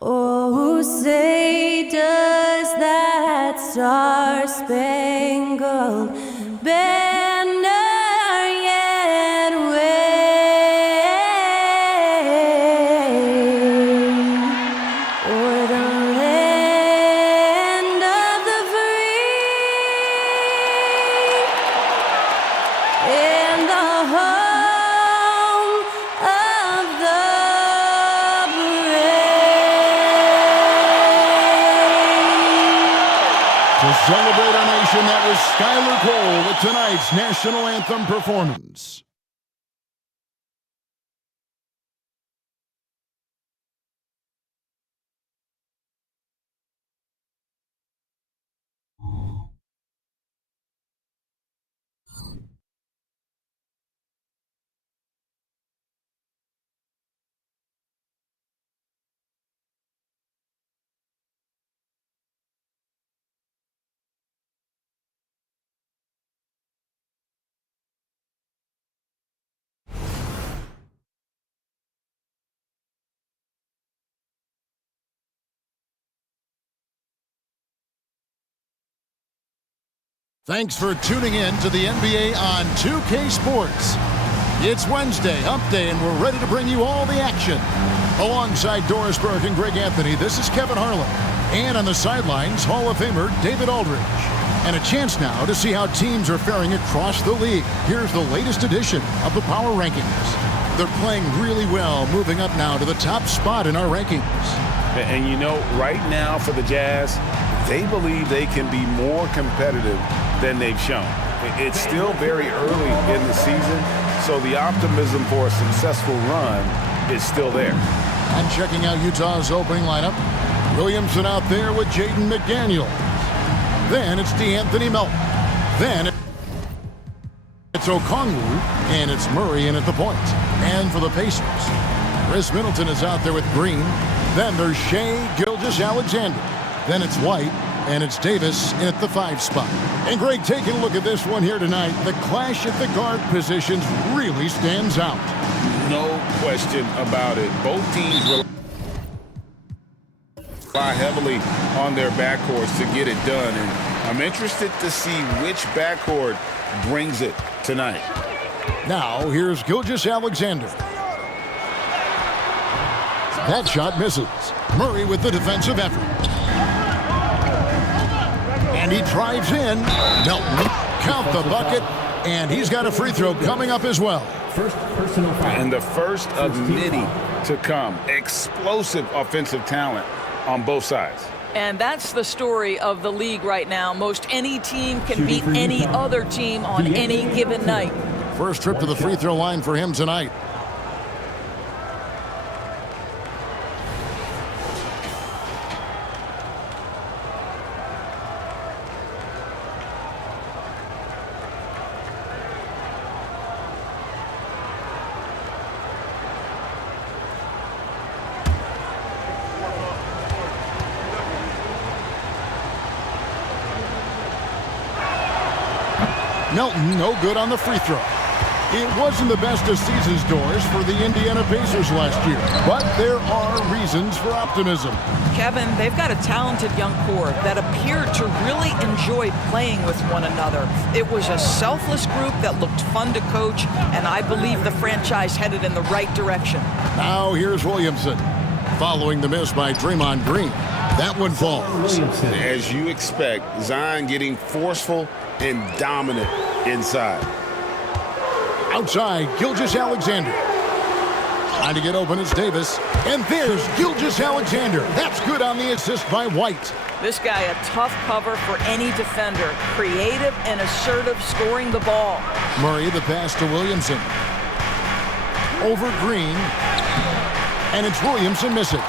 Oh, say does that star-spangled banner yet wave o'er the land of the free and the home of the To celebrate our nation, that was Skylar Cole with tonight's national anthem performance. Thanks for tuning in to the NBA on 2K Sports. It's Wednesday, Hump Day, and we're ready to bring you all the action. Alongside Doris Burke and Greg Anthony, this is Kevin Harlan. And on the sidelines, Hall of Famer David Aldridge. And a chance now to see how teams are faring across the league. Here's the latest edition of the Power Rankings. They're playing really well, moving up now to the top spot in our rankings. And you know, right now for the Jazz, they believe they can be more competitive than they've shown. It's still very early in the season, so the optimism for a successful run is still there. And checking out Utah's opening lineup, Williamson out there with Jaden McDaniel. Then it's DeAnthony Melton. Then it's Okongwu, and it's Murray in at the point. And for the Pacers, Chris Middleton is out there with Green. Then there's Shai Gilgeous-Alexander. Then it's White, and it's Davis in at the 5 spot. And Greg, taking a look at this one here tonight, the clash at the guard positions really stands out. No question about it. Both teams rely heavily on their backcourts to get it done, and I'm interested to see which backcourt brings it tonight. Now, here's Gilgeous-Alexander. That shot misses. Murray with the defensive effort. And he drives in. Melton, count the bucket, and he's got a free throw coming up as well. First personal foul. And the first of many to come. Explosive offensive talent on both sides. And that's the story of the league right now. Most any team can beat any other team on any given night. First trip to the free throw line for him tonight. Melton, no good on the free throw. It wasn't the best of season's doors for the Indiana Pacers last year, but there are reasons for optimism. Kevin, they've got a talented young core that appeared to really enjoy playing with one another. It was a selfless group that looked fun to coach, and I believe the franchise headed in the right direction. Now here's Williamson. Following the miss by Draymond Green. That one falls. As you expect, Zion getting forceful and dominant inside. Outside, Gilgeous-Alexander. Trying to get open is Davis. And there's Gilgeous-Alexander. That's good on the assist by White. This guy a tough cover for any defender. Creative and assertive scoring the ball. Murray the pass to Williamson. over Green. And it's Williamson missing.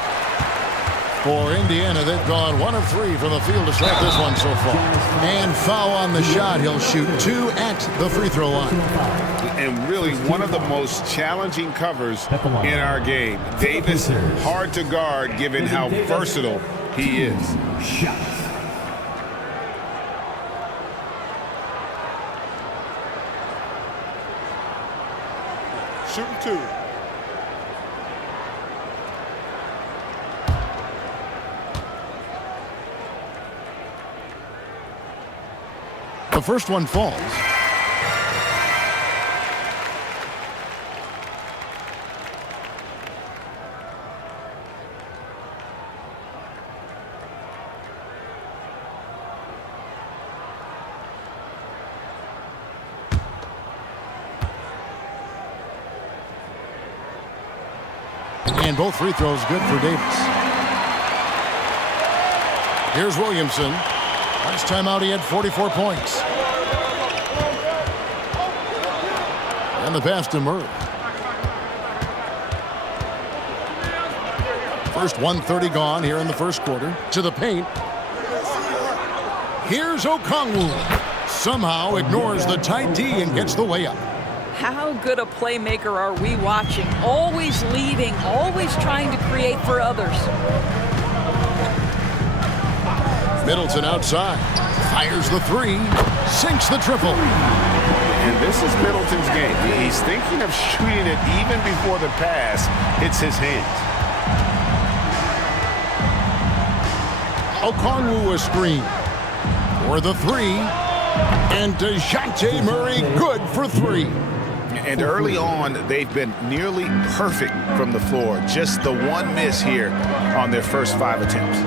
For Indiana, they've gone 1 of 3 from the field to start this one so far. And foul on the shot. He'll shoot 2 at the free throw line. And really one of the most challenging covers in our game. Davis, hard to guard given how versatile he is. Shooting 2. The first one falls. And both free throws good for Davis. Here's Williamson. Last time out, he had 44 points. And the pass to Murray. First 1:30 gone here in the first quarter. To the paint. Here's Okongwu. Somehow ignores the tight D and gets the way up. How good a playmaker are we watching? Always leading, always trying to create for others. Middleton outside. Fires the 3. Sinks the triple. And this is Middleton's game. He's thinking of shooting it even before the pass hits his hands. Okongwu a screen. For the 3. And DeJounte Murray good for 3. And early on, they've been nearly perfect from the floor. Just the one miss here on their first 5 attempts.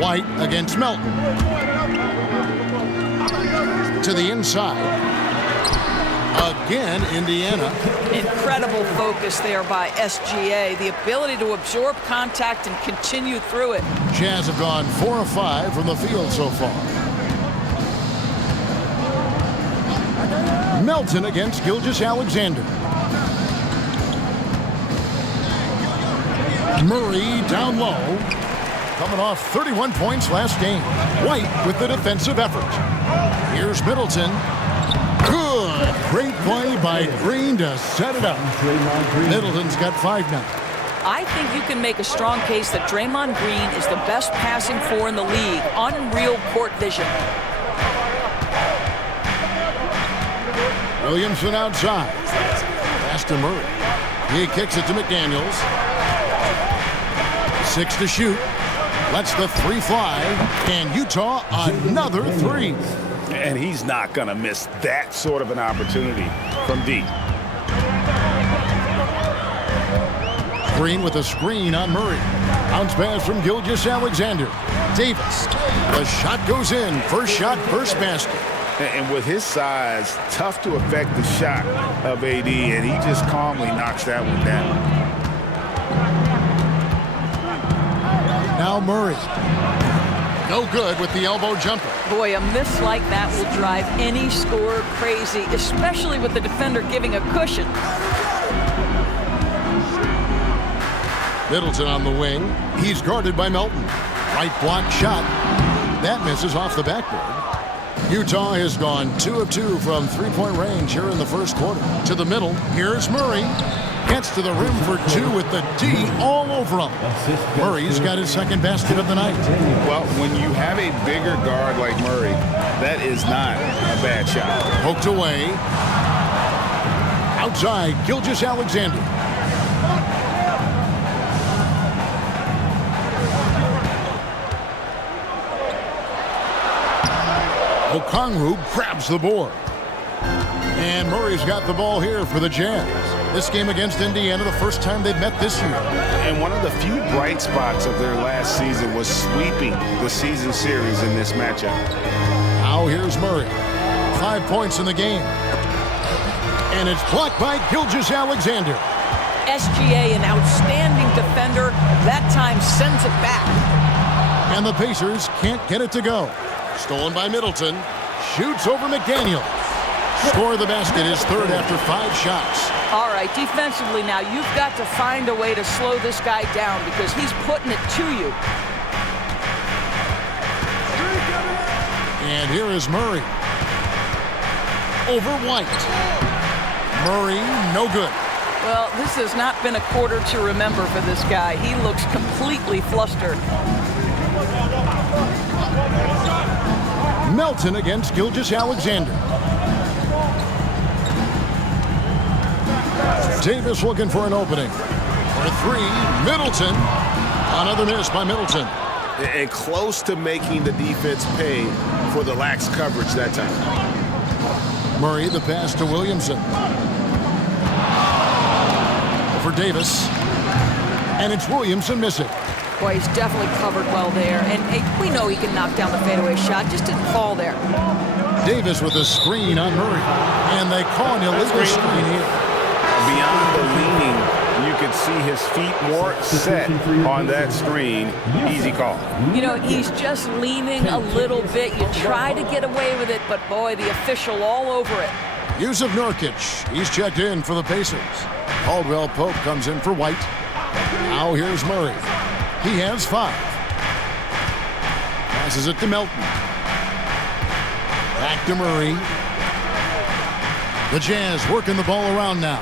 White against Melton. To the inside. Again, Indiana. Incredible focus there by SGA. The ability to absorb contact and continue through it. Jazz have gone 4 of 5 from the field so far. Melton against Gilgeous-Alexander. Murray down low. Coming off 31 points last game. White with the defensive effort. Here's Middleton. Good. Great play by Green to set it up. Middleton's got 5 now. I think you can make a strong case that Draymond Green is the best passing 4 in the league. Unreal court vision. Williamson outside. Pass to Murray. He kicks it to McDaniels. 6 to shoot. Lets the 3 fly. And Utah another 3. And he's not going to miss that sort of an opportunity from deep. Green with a screen on Murray. Bounce pass from Gilgeous-Alexander. Davis. The shot goes in. First shot, first basket. And with his size, tough to affect the shot of AD, and he just calmly knocks that one down. Now Murray. No good with the elbow jumper. Boy, a miss like that will drive any scorer crazy, especially with the defender giving a cushion. Middleton on the wing. He's guarded by Melton. Right block shot. That misses off the backboard. Utah has gone 2 of 2 from 3-point range here in the first quarter. To the middle. Here's Murray. Gets to the rim for 2 with the D all over him. Murray's got his second basket of the night. Well, when you have a bigger guard like Murray, that is not a bad shot. Poked away. Outside, Gilgeous-Alexander. Okongwu grabs the board. And Murray's got the ball here for the Jazz. This game against Indiana, the first time they've met this year. And one of the few bright spots of their last season was sweeping the season series in this matchup. Now here's Murray. 5 points in the game. And it's blocked by Gilgeous-Alexander. SGA, an outstanding defender, that time sends it back. And the Pacers can't get it to go. Stolen by Middleton. Shoots over McDaniel. Score the basket is third after 5 shots. All right, defensively now, you've got to find a way to slow this guy down because he's putting it to you. And here is Murray. Over White. Murray, no good. Well, this has not been a quarter to remember for this guy. He looks completely flustered. Melton against Gilgeous-Alexander. Davis looking for an opening. For 3, Middleton. Another miss by Middleton. And close to making the defense pay for the lax coverage that time. Murray, the pass to Williamson. For Davis. And it's Williamson missing. Boy, he's definitely covered well there. And hey, we know he can knock down the fadeaway shot. Just didn't fall there. Davis with a screen on Murray. And they call an illegal screen here. Beyond the leaning, you could see his feet more set on that screen. Easy call. You know, he's just leaning a little bit. You try to get away with it, but boy, the official all over it. Yusuf Nurkic, he's checked in for the Pacers. Caldwell Pope comes in for White. Now here's Murray. He has 5. Passes it to Melton. Back to Murray. The Jazz working the ball around now.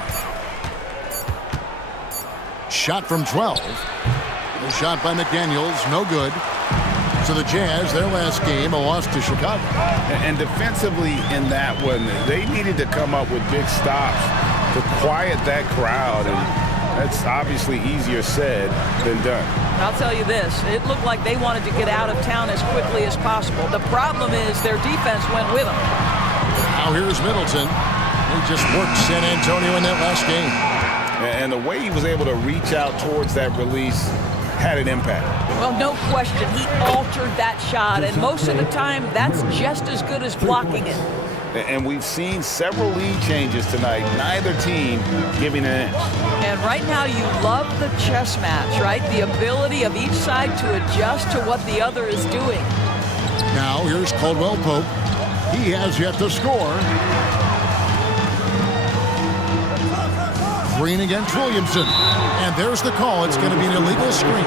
Shot from 12. The shot by McDaniels, no good. So the Jazz, their last game, a loss to Chicago. And defensively in that one, they needed to come up with big stops to quiet that crowd. And that's obviously easier said than done. I'll tell you this, it looked like they wanted to get out of town as quickly as possible. The problem is their defense went with them. Now here's Middleton. He just worked San Antonio in that last game. And the way he was able to reach out towards that release had an impact. Well, no question, he altered that shot, and most of the time, that's just as good as blocking it. And we've seen several lead changes tonight, neither team giving an inch. And right now, you love the chess match, right? The ability of each side to adjust to what the other is doing. Now here's Caldwell Pope. He has yet to score. Green against Williamson. And there's the call. It's going to be an illegal screen.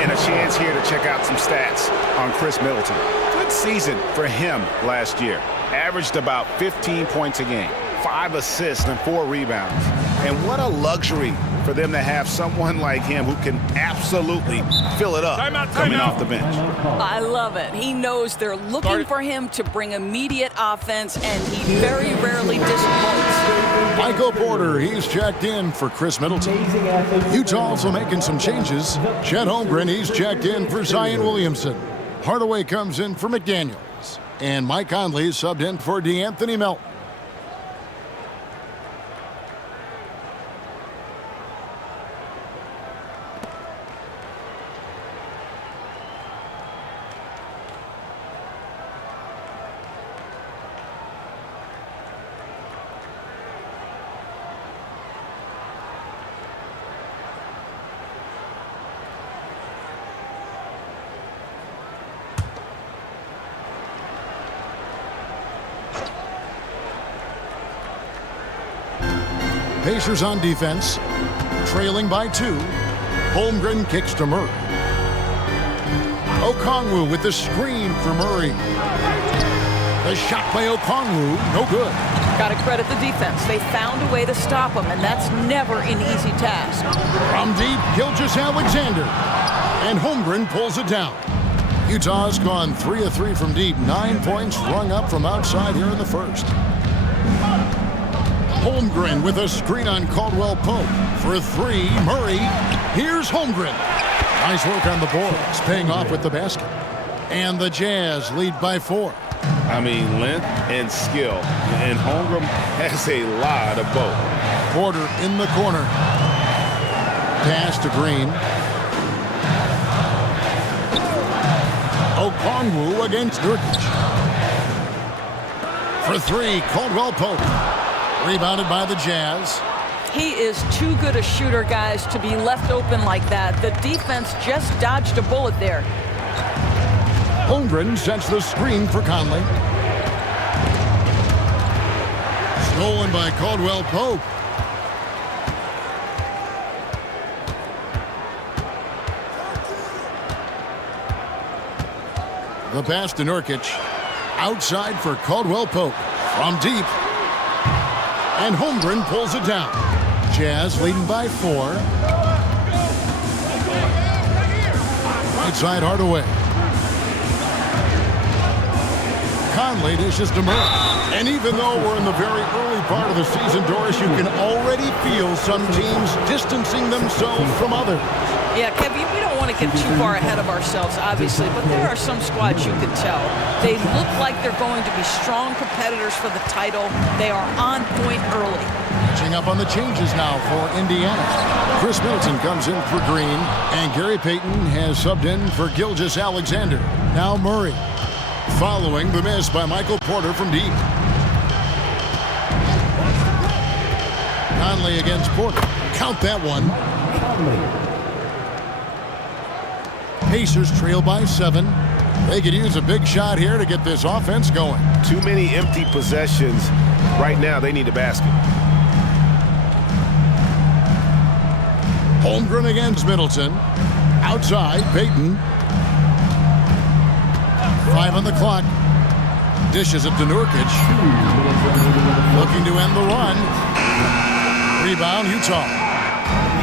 And a chance here to check out some stats on Chris Middleton. Good season for him last year. Averaged about 15 points a game, 5 assists and 4 rebounds. And what a luxury for them to have someone like him who can absolutely fill it up coming off the bench. I love it. He knows they're looking for him to bring immediate offense, and he very rarely disappoints. Michael Porter, he's checked in for Chris Middleton. Utah also making some changes. Chet Holmgren, he's checked in for Zion Williamson. Hardaway comes in for McDaniels. And Mike Conley subbed in for DeAnthony Melton. Pacers on defense, trailing by 2. Holmgren kicks to Murray. Okongwu with the screen for Murray. The shot by Okongwu, no good. Got to credit the defense. They found a way to stop him, and that's never an easy task. From deep, Gilgeous-Alexander. And Holmgren pulls it down. Utah's gone 3 of 3 from deep. 9 points rung up from outside here in the first. Holmgren with a screen on Caldwell Pope. For 3, Murray. Here's Holmgren. Nice work on the boards, paying off with the basket. And the Jazz lead by 4. I mean, length and skill. And Holmgren has a lot of both. Porter in the corner. Pass to Green. Okongwu against Nurkic. For 3, Caldwell Pope. Rebounded by the Jazz. He is too good a shooter, guys, to be left open like that. The defense just dodged a bullet there. Holmgren sets the screen for Conley. Stolen by Caldwell Pope. The pass to Nurkic. Outside for Caldwell Pope. From deep. And Holmgren pulls it down. Jazz leading by 4. Right side Hardaway. Conley dishes to Murray. And even though we're in the very early part of the season, Doris, you can already feel some teams distancing themselves from others. Yeah, Kevin, we don't want to get too far ahead of ourselves, obviously, but there are some squads you can tell. They look like they're going to be strong competitors for the title. They are on point early. Catching up on the changes now for Indiana. Chris Middleton comes in for Green, and Gary Payton has subbed in for Gilgeous Alexander. Now Murray, following the miss by Michael Porter from deep. Conley against Porter. Count that one. Pacers trail by 7. They could use a big shot here to get this offense going. Too many empty possessions. Right now, they need a basket. Holmgren against Middleton. Outside, Payton. 5 on the clock. Dishes it to Nurkic. Looking to end the run. Rebound, Utah.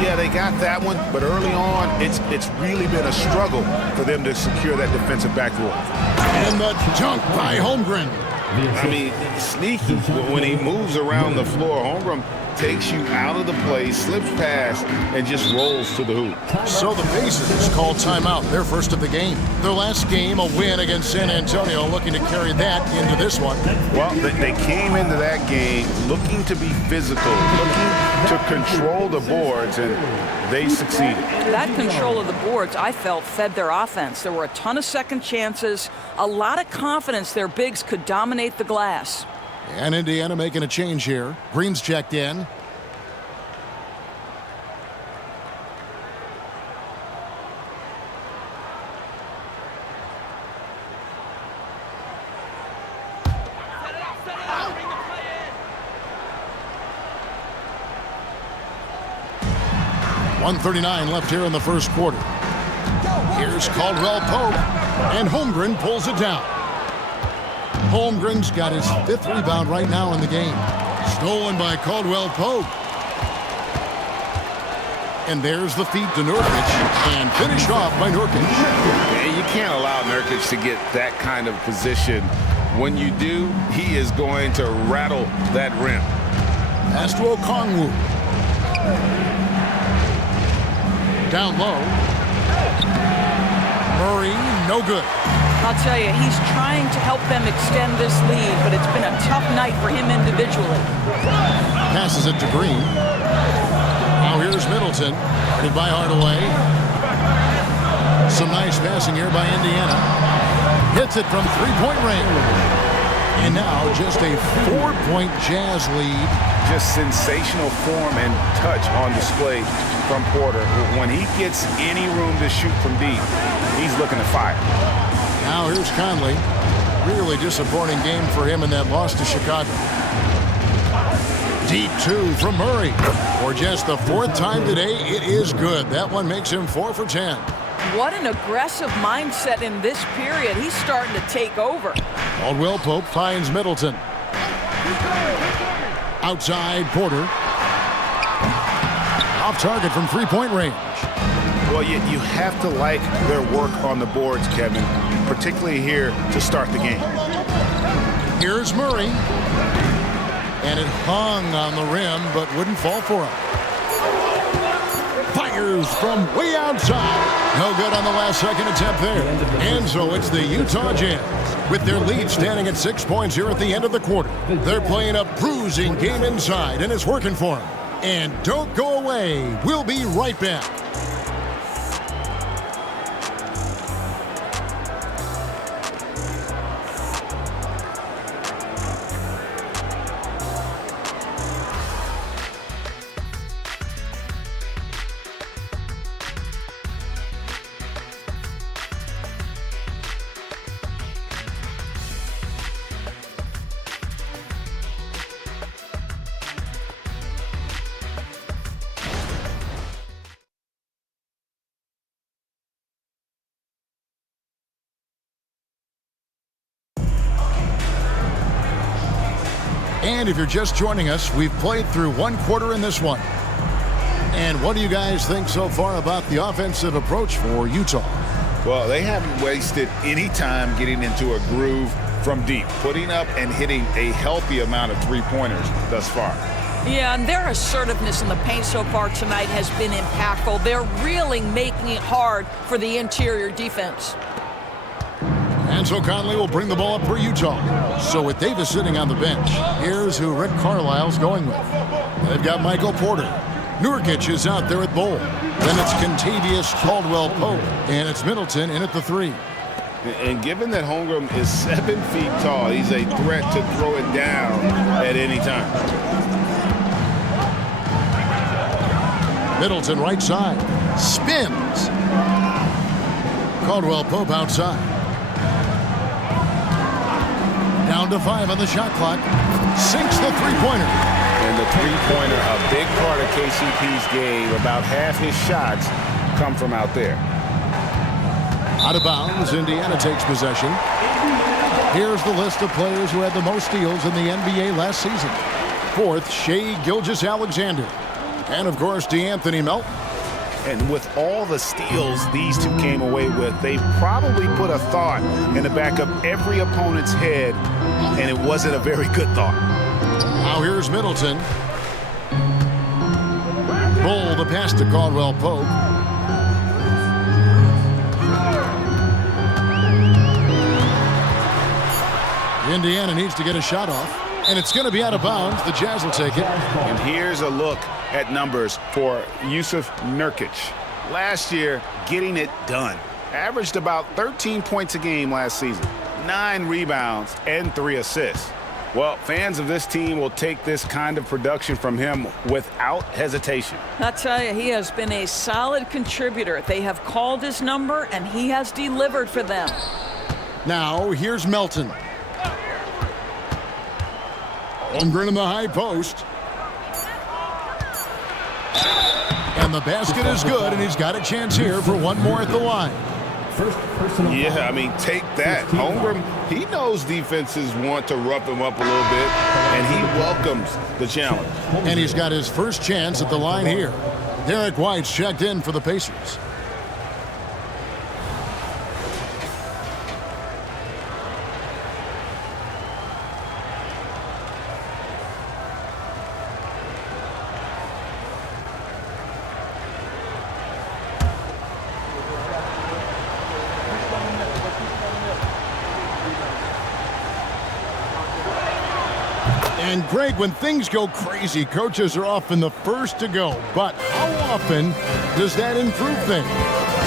Yeah, they got that one, but early on, it's really been a struggle for them to secure that defensive backboard. And the dunk by Holmgren. I mean, sneaky. When he moves around the floor, Holmgren takes you out of the play, slips past, and just rolls to the hoop. So the Pacers call timeout, their first of the game. Their last game, a win against San Antonio, looking to carry that into this one. Well, they came into that game looking to be physical, looking to control the boards, and they succeeded. That control of the boards, I felt, fed their offense. There were a ton of second chances, a lot of confidence their bigs could dominate the glass. And Indiana making a change here. Green's checked in. .139 left here in the first quarter. Here's Caldwell Pope, and Holmgren pulls it down. Holmgren's got his 5th rebound right now in the game. Stolen by Caldwell Pope. And there's the feed to Nurkic, and finished off by Nurkic. Yeah, you can't allow Nurkic to get that kind of position. When you do, he is going to rattle that rim. Pass to Okongwu. Down low. Murray, no good. I'll tell you, he's trying to help them extend this lead, but it's been a tough night for him individually. Passes it to Green. Now here's Middleton. Guarded by Hardaway. Some nice passing here by Indiana. Hits it from three-point range. And now just a 4-point Jazz lead. Just sensational form and touch on display from Porter. When he gets any room to shoot from deep, he's looking to fire. Now here's Conley. Really disappointing game for him in that loss to Chicago. Deep 2 from Murray. For just the 4th time today, it is good. That one makes him 4 for 10. What an aggressive mindset in this period. He's starting to take over. Caldwell Pope finds Middleton. Outside Porter. Off target from three-point range. Well, you have to like their work on the boards, Kevin, particularly here to start the game. Here's Murray. And it hung on the rim, but wouldn't fall for him. Fires from way outside. No good on the last second attempt there. And so it's the Utah Jazz with their lead standing at 6 points here at the end of the quarter. They're playing a bruising game inside, and it's working for them. And don't go away. We'll be right back. And if you're just joining us, we've played through one quarter in this one. And what do you guys think so far about the offensive approach for Utah? Well, they haven't wasted any time getting into a groove from deep, putting up and hitting a healthy amount of three-pointers thus far. Yeah, and their assertiveness in the paint so far tonight has been impactful. They're really making it hard for the interior defense. And so Conley will bring the ball up for Utah. So with Davis sitting on the bench, here's who Rick Carlisle's going with. They've got Michael Porter. Nurkic is out there at Bowl. Then it's Kentavious Caldwell-Pope, and it's Middleton in at the 3. And given that Holmgren is 7 feet tall, he's a threat to throw it down at any time. Middleton right side. Spins. Caldwell-Pope outside. Down to 5 on the shot clock. Sinks the three-pointer. And the three-pointer, a big part of KCP's game. About half his shots come from out there. Out of bounds, Indiana takes possession. Here's the list of players who had the most steals in the NBA last season. 4th, Shai Gilgeous-Alexander. And, of course, DeAnthony Melton. And with all the steals these two came away with, they probably put a thought in the back of every opponent's head, and it wasn't a very good thought. Now here's Middleton. Roll the pass to Caldwell-Pope. Indiana needs to get a shot off, and it's going to be out of bounds. The Jazz will take it. And here's a look at numbers for Jusuf Nurkic. Last year, getting it done. Averaged about 13 points a game last season, 9 rebounds, and 3 assists. Well, fans of this team will take this kind of production from him without hesitation. I tell you, he has been a solid contributor. They have called his number, and he has delivered for them. Now, here's Melton. Holmgren in the high post. And the basket is good, and he's got a chance here for one more at the line. Yeah, I mean, take that. Holmgren, he knows defenses want to rough him up a little bit, and he welcomes the challenge. And he's got his first chance at the line here. Derek White's checked in for the Pacers. And Greg, when things go crazy, coaches are often the first to go. But how often does that improve things?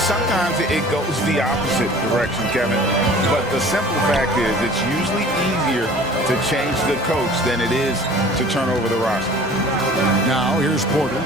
Sometimes it goes the opposite direction, Kevin. But the simple fact is it's usually easier to change the coach than it is to turn over the roster. Now here's Porter.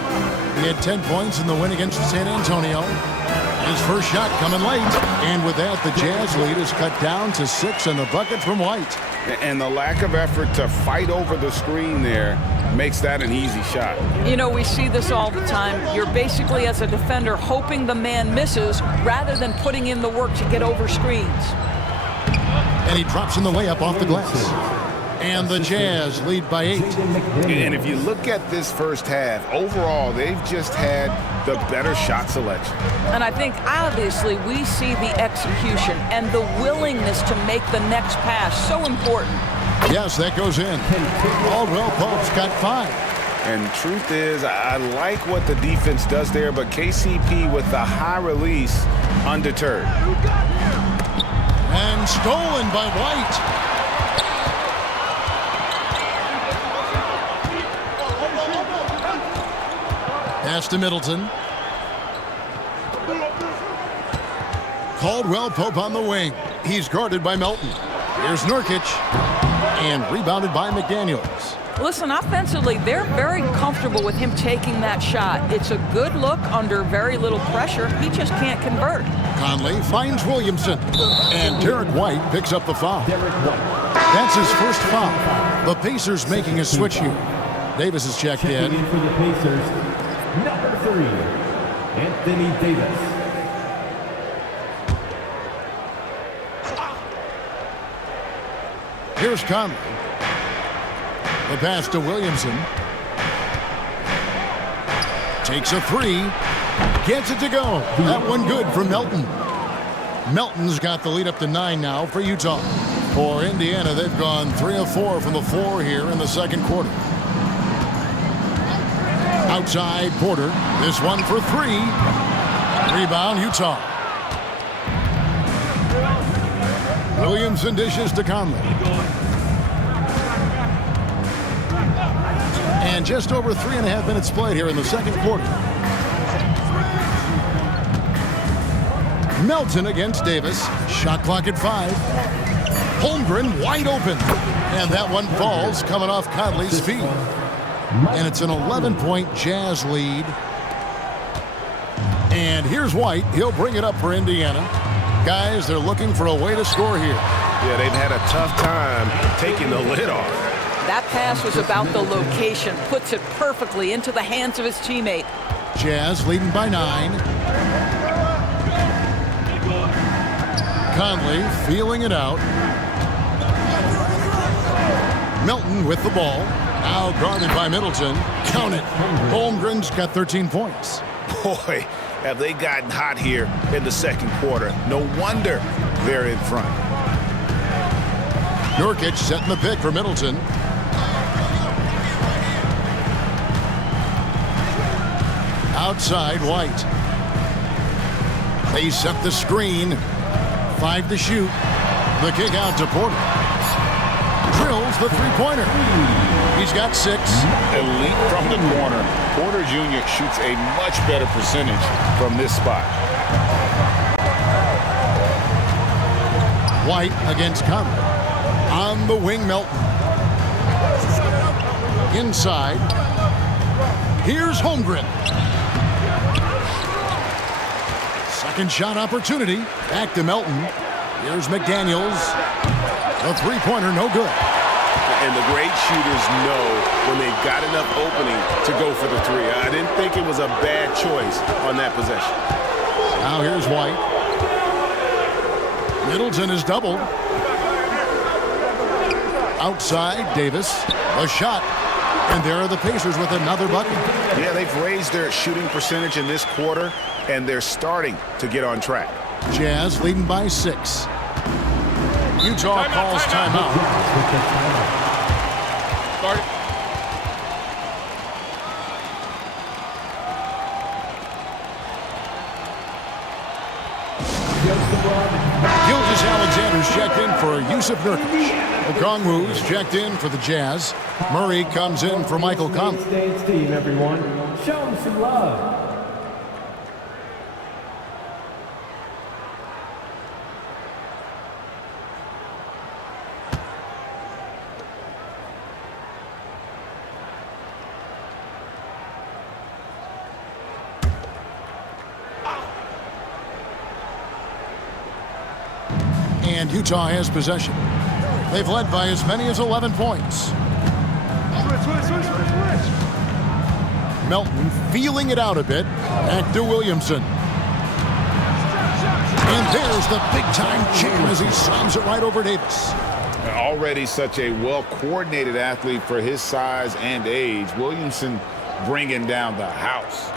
He had 10 points in the win against San Antonio. His first shot coming late. And with that, the Jazz lead is cut down to 6 and the bucket from White. And the lack of effort to fight over the screen there makes that an easy shot. You know, we see this all the time. You're basically, as a defender, hoping the man misses rather than putting in the work to get over screens. And he drops in the layup off the glass. And the Jazz lead by 8. And if you look at this first half, overall, they've just had the better shot selection. And I think, obviously, we see the execution and the willingness to make the next pass so important. Yes, that goes in. Caldwell-Pope's got 5. And truth is, I like what the defense does there, but KCP with the high release, undeterred. And stolen by White. Pass to Middleton. Caldwell-Pope on the wing. He's guarded by Melton. Here's Nurkic. And rebounded by McDaniels. Listen, offensively, they're very comfortable with him taking that shot. It's a good look under very little pressure. He just can't convert. Conley finds Williamson. And Derek White picks up the foul. That's his first foul. The Pacers making a switch here. Davis is checked in. For the Pacers, number 3, Anthony Davis. Here's Conley. The pass to Williamson. Takes a three. Gets it to go. That one good for Melton. Melton's got the lead up to 9 now for Utah. For Indiana, they've gone 3 of 4 from the floor here in the second quarter. Outside Porter. This one for 3. Rebound Utah. Williamson dishes to Conley. And just over 3.5 minutes played here in the second quarter. Melton against Davis. Shot clock at 5. Holmgren wide open. And that one falls coming off Conley's feet. And it's an 11-point Jazz lead. And here's White. He'll bring it up for Indiana. Guys, they're looking for a way to score here. Yeah, they've had a tough time taking the lid off. That pass was about the location. Puts it perfectly into the hands of his teammate. Jazz leading by 9. Conley feeling it out. Melton with the ball. Now guarded by Middleton. Count it. Holmgren's got 13 points. Boy, have they gotten hot here in the second quarter. No wonder they're in front. Nurkic setting the pick for Middleton. Outside White. They set the screen. 5 to shoot. The kick out to Porter. Drills the three-pointer. He's got 6. Elite from the corner. Porter Jr. shoots a much better percentage from this spot. White against Conley. On the wing, Melton. Inside. Here's Holmgren. Second shot opportunity. Back to Melton. Here's McDaniels. The three-pointer, no good. And the great shooters know when they've got enough opening to go for the 3. I didn't think it was a bad choice on that possession. Now here's White. Middleton is doubled. Outside, Davis. A shot. And there are the Pacers with another bucket. Yeah, they've raised their shooting percentage in this quarter, and they're starting to get on track. Jazz leading by 6. Utah calls timeout. Gilgeous-Alexander's checked in for Yusuf Nurkic. Okongwu's checked in for the Jazz. Murray comes in for Michael Conley. States team, everyone. Show them some love. And Utah has possession. They've led by as many as 11 points. Melton feeling it out a bit. Back to Williamson. And there's the big-time jam as he slams it right over Davis. Already such a well-coordinated athlete for his size and age. Williamson bringing down the house.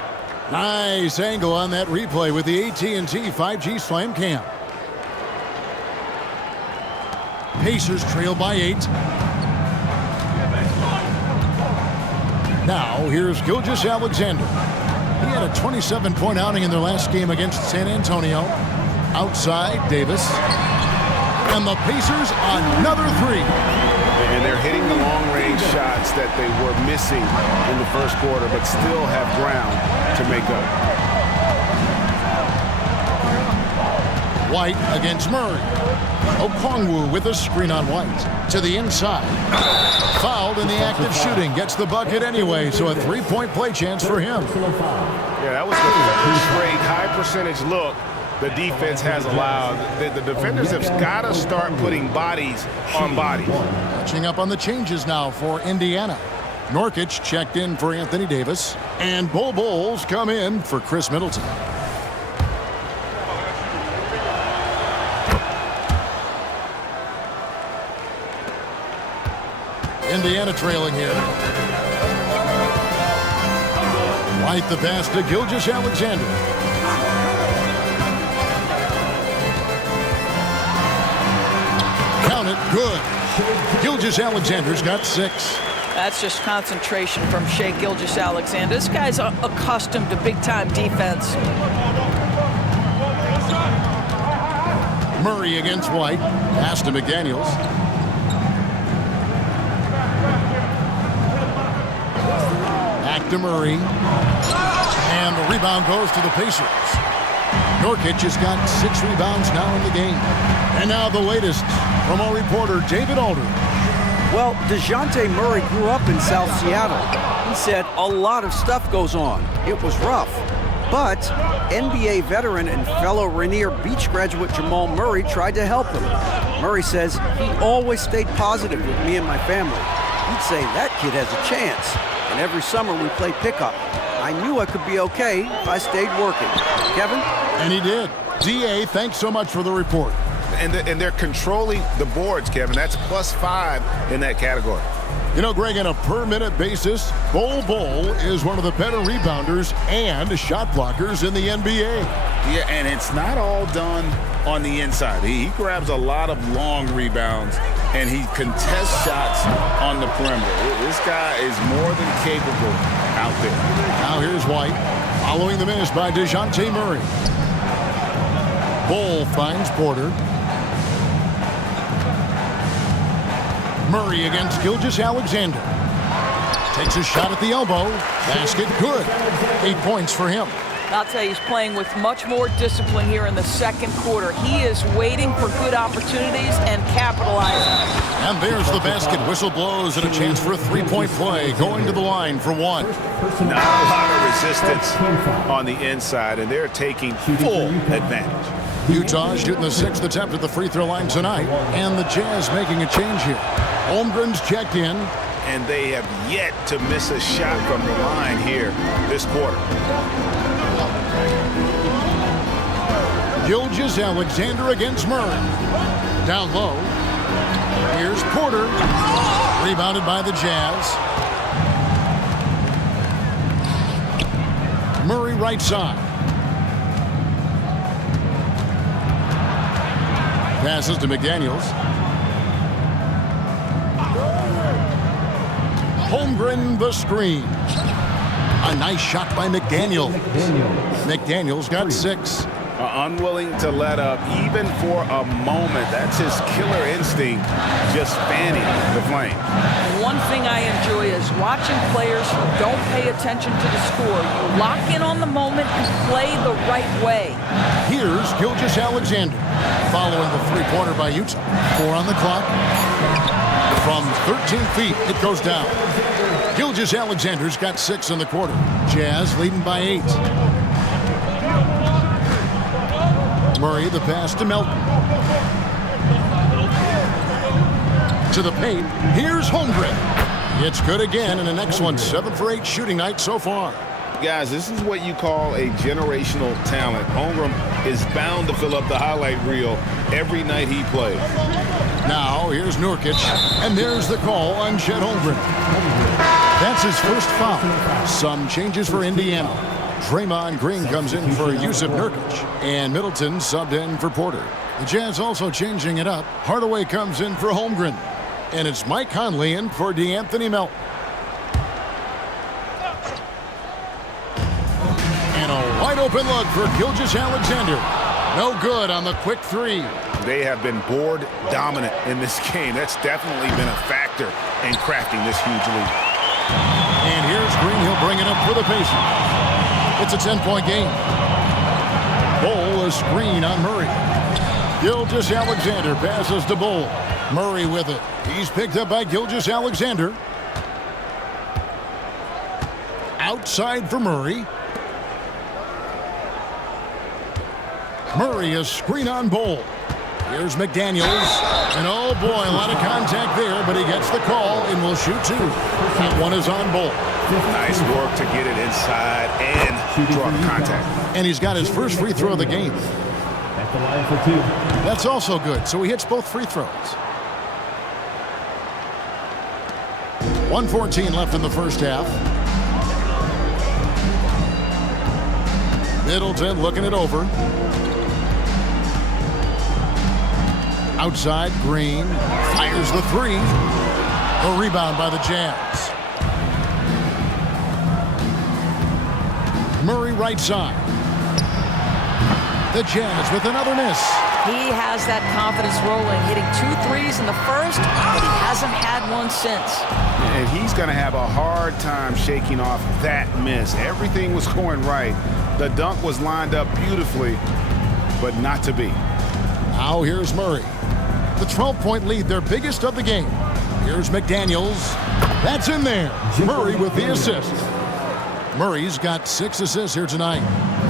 Nice angle on that replay with the AT&T 5G Slam Cam. Pacers trail by 8. Now, here's Gilgeous-Alexander. He had a 27-point outing in their last game against San Antonio. Outside, Davis. And the Pacers another 3. And they're hitting the long-range shots that they were missing in the first quarter, but still have ground to make up. White against Murray. Okongwu with a screen on White. To the inside. Fouled in the act of shooting. Gets the bucket anyway, so a 3-point play chance for him. Yeah, that was the first straight high-percentage look the defense has allowed. The defenders have got to start putting bodies on bodies. Catching up on the changes now for Indiana. Nurkic checked in for Anthony Davis. And Bol Bol's come in for Chris Middleton. Indiana trailing here. White the pass to Gilgeous-Alexander. Count it, good. Gilgeous-Alexander's got 6. That's just concentration from Shai Gilgeous-Alexander. This guy's accustomed to big-time defense. Murray against White. Pass to McDaniels. Back to Murray. And the rebound goes to the Pacers. Nurkic has got 6 rebounds now in the game. And now the latest from our reporter, David Alder. Well, DeJounte Murray grew up in South Seattle. He said a lot of stuff goes on. It was rough. But NBA veteran and fellow Rainier Beach graduate Jamal Murray tried to help him. Murray says he always stayed positive with me and my family. He'd say that kid has a chance. And every summer we play pickup. I knew I could be okay if I stayed working. Kevin? And he did. DA, thanks so much for the report. And they're controlling the boards, Kevin. That's +5 in that category. You know, Greg, on a per-minute basis, Bol is one of the better rebounders and shot blockers in the NBA. Yeah, and it's not all done on the inside. He grabs a lot of long rebounds, and he contests shots on the perimeter. This guy is more than capable out there. Now here's White, following the miss by DeJounte Murray. Bol finds Porter. Murray against Gilgeous-Alexander. Takes a shot at the elbow. Basket good. 8 points for him. I'll tell you, he's playing with much more discipline here in the second quarter. He is waiting for good opportunities and capitalizing. And there's the basket. Whistle blows and a chance for a 3-point play. Going to the line for 1. Not a lot of resistance on the inside, and they're taking full advantage. Utah shooting the 6th attempt at the free throw line tonight. And the Jazz making a change here. Holmgren's checked in. And they have yet to miss a shot from the line here this quarter. Gilgeous-Alexander against Murray. Down low. Here's Porter. Rebounded by the Jazz. Murray right side. Passes to McDaniels. Holmgren the screen. A nice shot by McDaniel. McDaniel's got 6. Unwilling to let up even for a moment. That's his killer instinct, just fanning the flame. One thing I enjoy is watching players who don't pay attention to the score. You lock in on the moment and play the right way. Here's Gilgeous-Alexander following the three-pointer by Utah. 4 on the clock. From 13 feet, it goes down. Gilgeous-Alexander's got 6 in the quarter. Jazz leading by 8. Murray, the pass to Melton. To the paint. Here's Holmgren. It's good again, and the next one 7 for 8 shooting night so far. Guys, this is what you call a generational talent. Holmgren is bound to fill up the highlight reel every night he plays. Now, here's Nurkic, and there's the call on Chet Holmgren. That's his first foul. Some changes for Indiana. Draymond Green comes in for Yusuf Nurkic, and Middleton subbed in for Porter. The Jazz also changing it up. Hardaway comes in for Holmgren, and it's Mike Conley in for D'Anthony Melton. And a wide open look for Gilgeous-Alexander. No good on the quick 3. They have been board dominant in this game. That's definitely been a factor in crafting this huge lead. And here's Green. He'll bring it up for the Pacers. It's a 10-point game. Bol a screen on Murray. Gilgeous-Alexander passes to Bol. Murray with it. He's picked up by Gilgeous-Alexander. Outside for Murray. Murray a screen on Bol. Here's McDaniels. And oh boy, a lot of contact there, but he gets the call and will shoot 2. That one is on Bol. Nice work to get it inside and draw the contact. And he's got his first free throw of the game. At the line for 2. That's also good. So he hits both free throws. 1:14 left in the first half. Middleton looking it over. Outside, Green fires the three. A rebound by the Jazz. Murray right side. The Jazz with another miss. He has that confidence rolling, hitting 2 threes in the first, but he hasn't had one since. And he's going to have a hard time shaking off that miss. Everything was going right. The dunk was lined up beautifully, but not to be. Now here's Murray. The 12-point lead, their biggest of the game. Here's McDaniels. That's in there. Murray with the assist. Murray's got 6 assists here tonight.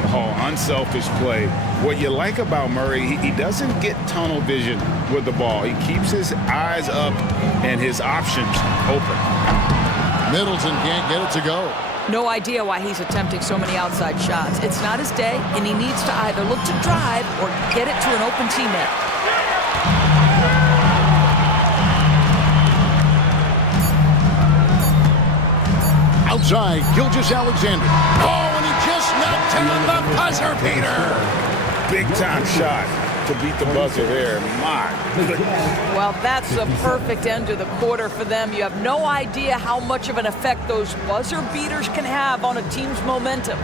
Oh, unselfish play. What you like about Murray, he doesn't get tunnel vision with the ball. He keeps his eyes up and his options open. Middleton can't get it to go. No idea why he's attempting so many outside shots. It's not his day, and he needs to either look to drive or get it to an open teammate. Outside, Gilgeous-Alexander. Oh, and he just knocked down the buzzer beater. Big-time shot to beat the buzzer there. My goodness. Well, that's a perfect end to the quarter for them. You have no idea how much of an effect those buzzer beaters can have on a team's momentum.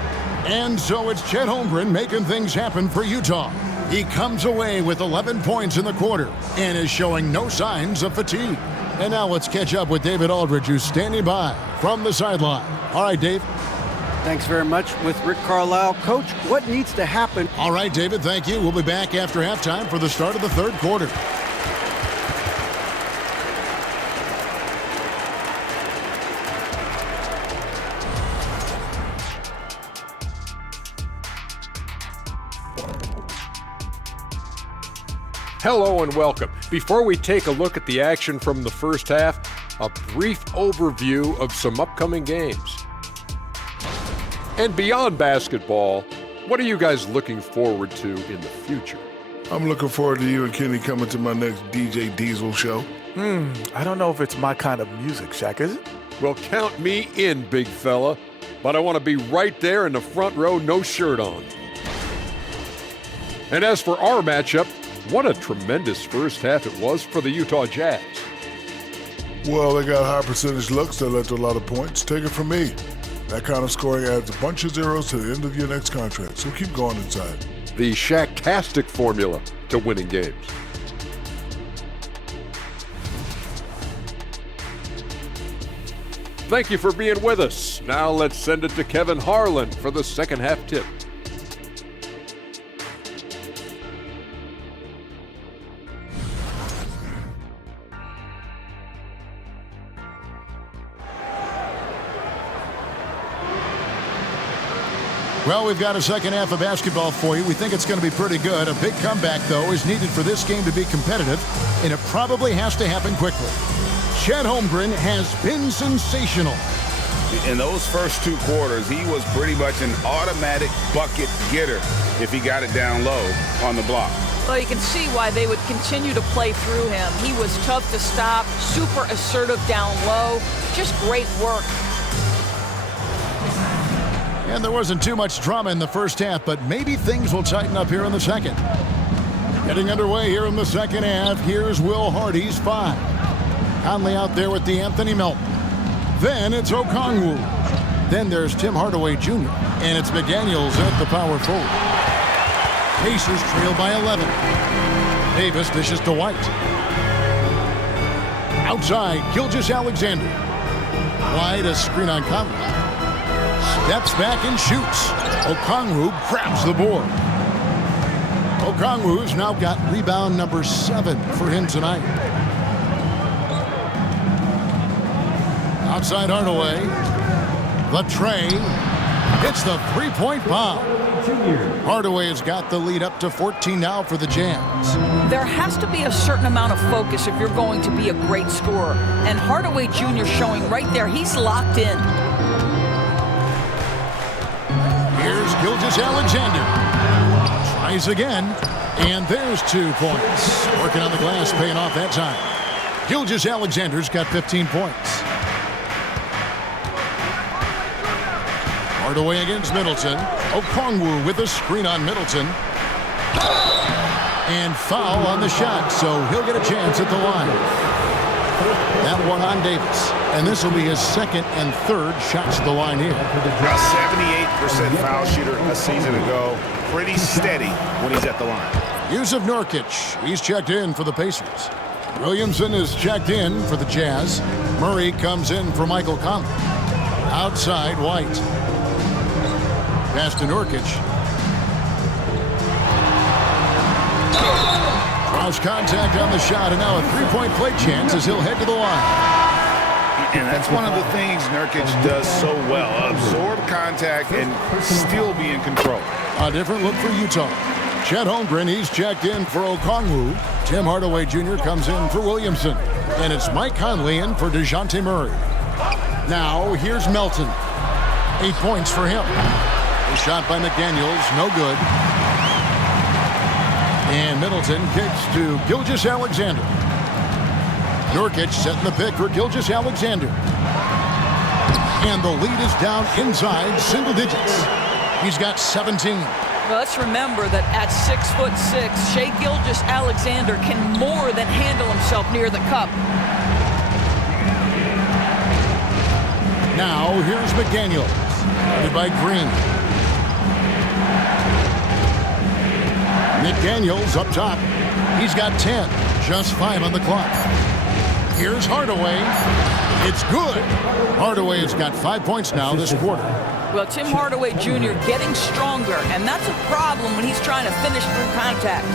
And so it's Chet Holmgren making things happen for Utah. He comes away with 11 points in the quarter and is showing no signs of fatigue. And now let's catch up with David Aldridge, who's standing by from the sideline. All right, Dave. Thanks very much with Rick Carlisle. Coach, what needs to happen? All right, David, thank you. We'll be back after halftime for the start of the third quarter. Hello and welcome. Before we take a look at the action from the first half, a brief overview of some upcoming games. And beyond basketball, what are you guys looking forward to in the future? I'm looking forward to you and Kenny coming to my next DJ Diesel show. I don't know if it's my kind of music, Shaq, is it? Well, count me in, big fella. But I want to be right there in the front row, no shirt on. And as for our matchup, what a tremendous first half it was for the Utah Jazz. Well, they got high percentage looks that led to a lot of points. Take it from me. That kind of scoring adds a bunch of zeros to the end of your next contract, so keep going inside. The Shaq-tastic formula to winning games. Thank you for being with us. Now let's send it to Kevin Harlan for the second half tip. Well, we've got a second half of basketball for you. We think it's going to be pretty good. A big comeback, though, is needed for this game to be competitive, and it probably has to happen quickly. Chet Holmgren has been sensational. In those first 2 quarters, he was pretty much an automatic bucket getter if he got it down low on the block. Well, you can see why they would continue to play through him. He was tough to stop, super assertive down low, just great work. And there wasn't too much drama in the first half, but maybe things will tighten up here in the second. Getting underway here in the second half, here's Will Hardy's 5. Conley out there with D'Anthony Melton. Then it's Okongwu. Then there's Tim Hardaway Jr. And it's McDaniels at the power forward. Pacers trail by 11. Davis dishes to White. Outside, Gilgeous-Alexander. White, a screen on Conley. Steps back and shoots. Okongwu grabs the board. Okongwu's now got rebound number 7 for him tonight. Outside Hardaway. The tray. Hits the three-point bomb. Hardaway has got the lead up to 14 now for the Jazz. There has to be a certain amount of focus if you're going to be a great scorer. And Hardaway Jr. showing right there, he's locked in. Here's Gilgeous-Alexander. Tries again, and there's 2 points. Working on the glass, paying off that time. Gilgeous-Alexander's got 15 points. Hardaway against Middleton. Okongwu with a screen on Middleton. And foul on the shot, so he'll get a chance at the line. That one on Davis. And this will be his second and third shots at the line here. A 78% foul shooter a season ago. Pretty steady when he's at the line. Yusuf Nurkic, he's checked in for the Pacers. Williamson is checked in for the Jazz. Murray comes in for Michael Conley. Outside, White. Pass to Nurkic. Draws contact on the shot, and now a three-point play chance as he'll head to the line. And that's one of the things Nurkic does so well. Absorb contact and still be in control. A different look for Utah. Chet Holmgren, he's checked in for Okongwu. Tim Hardaway Jr. comes in for Williamson. And it's Mike Conley in for DeJounte Murray. Now, here's Melton. 8 points for him. A shot by McDaniels, no good. And Middleton kicks to Gilgeous-Alexander. Nurkic setting the pick for Gilgeous-Alexander. And the lead is down inside single digits. He's got 17. Well, let's remember that at 6'6", Shai Gilgeous-Alexander can more than handle himself near the cup. Now, here's McDaniels. Guarded by Green. McDaniels up top. He's got 10. Just 5 on the clock. Here's Hardaway. It's good. Hardaway has got 5 points now this quarter. Well, Tim Hardaway Jr. getting stronger, and that's a problem when he's trying to finish through contact.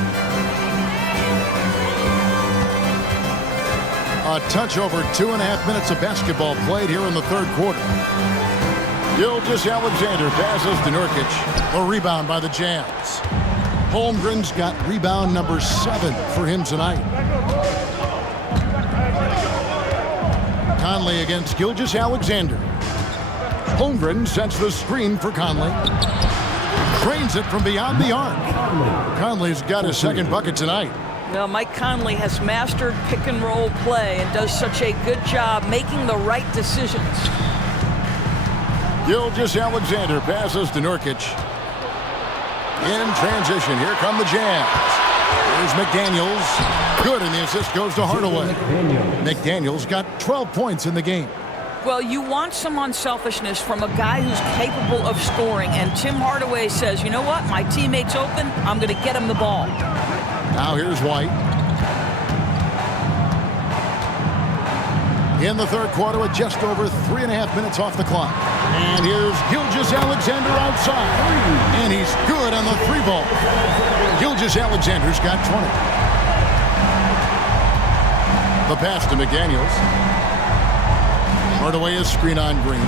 A touch over 2.5 minutes of basketball played here in the third quarter. Gilgeous-Alexander passes to Nurkic. A rebound by the Jazz. Holmgren's got rebound number 7 for him tonight. Conley against Gilgeous-Alexander. Holmgren sets the screen for Conley. Drains it from beyond the arc. Conley's got his second bucket tonight. Well, Mike Conley has mastered pick-and-roll play and does such a good job making the right decisions. Gilgeous-Alexander passes to Nurkic. In transition, here come the Jazz. Here's McDaniels. Good, and the assist goes to Hardaway. McDaniels got 12 points in the game. Well, you want some unselfishness from a guy who's capable of scoring, and Tim Hardaway says, you know what, my teammate's open, I'm going to get him the ball. Now here's White. In the third quarter with just over 3.5 minutes off the clock. And here's Gilgeous-Alexander outside. And he's good on the 3-ball. Gilgeous-Alexander's got 20. The pass to McDaniels. Hardaway is screen on Green.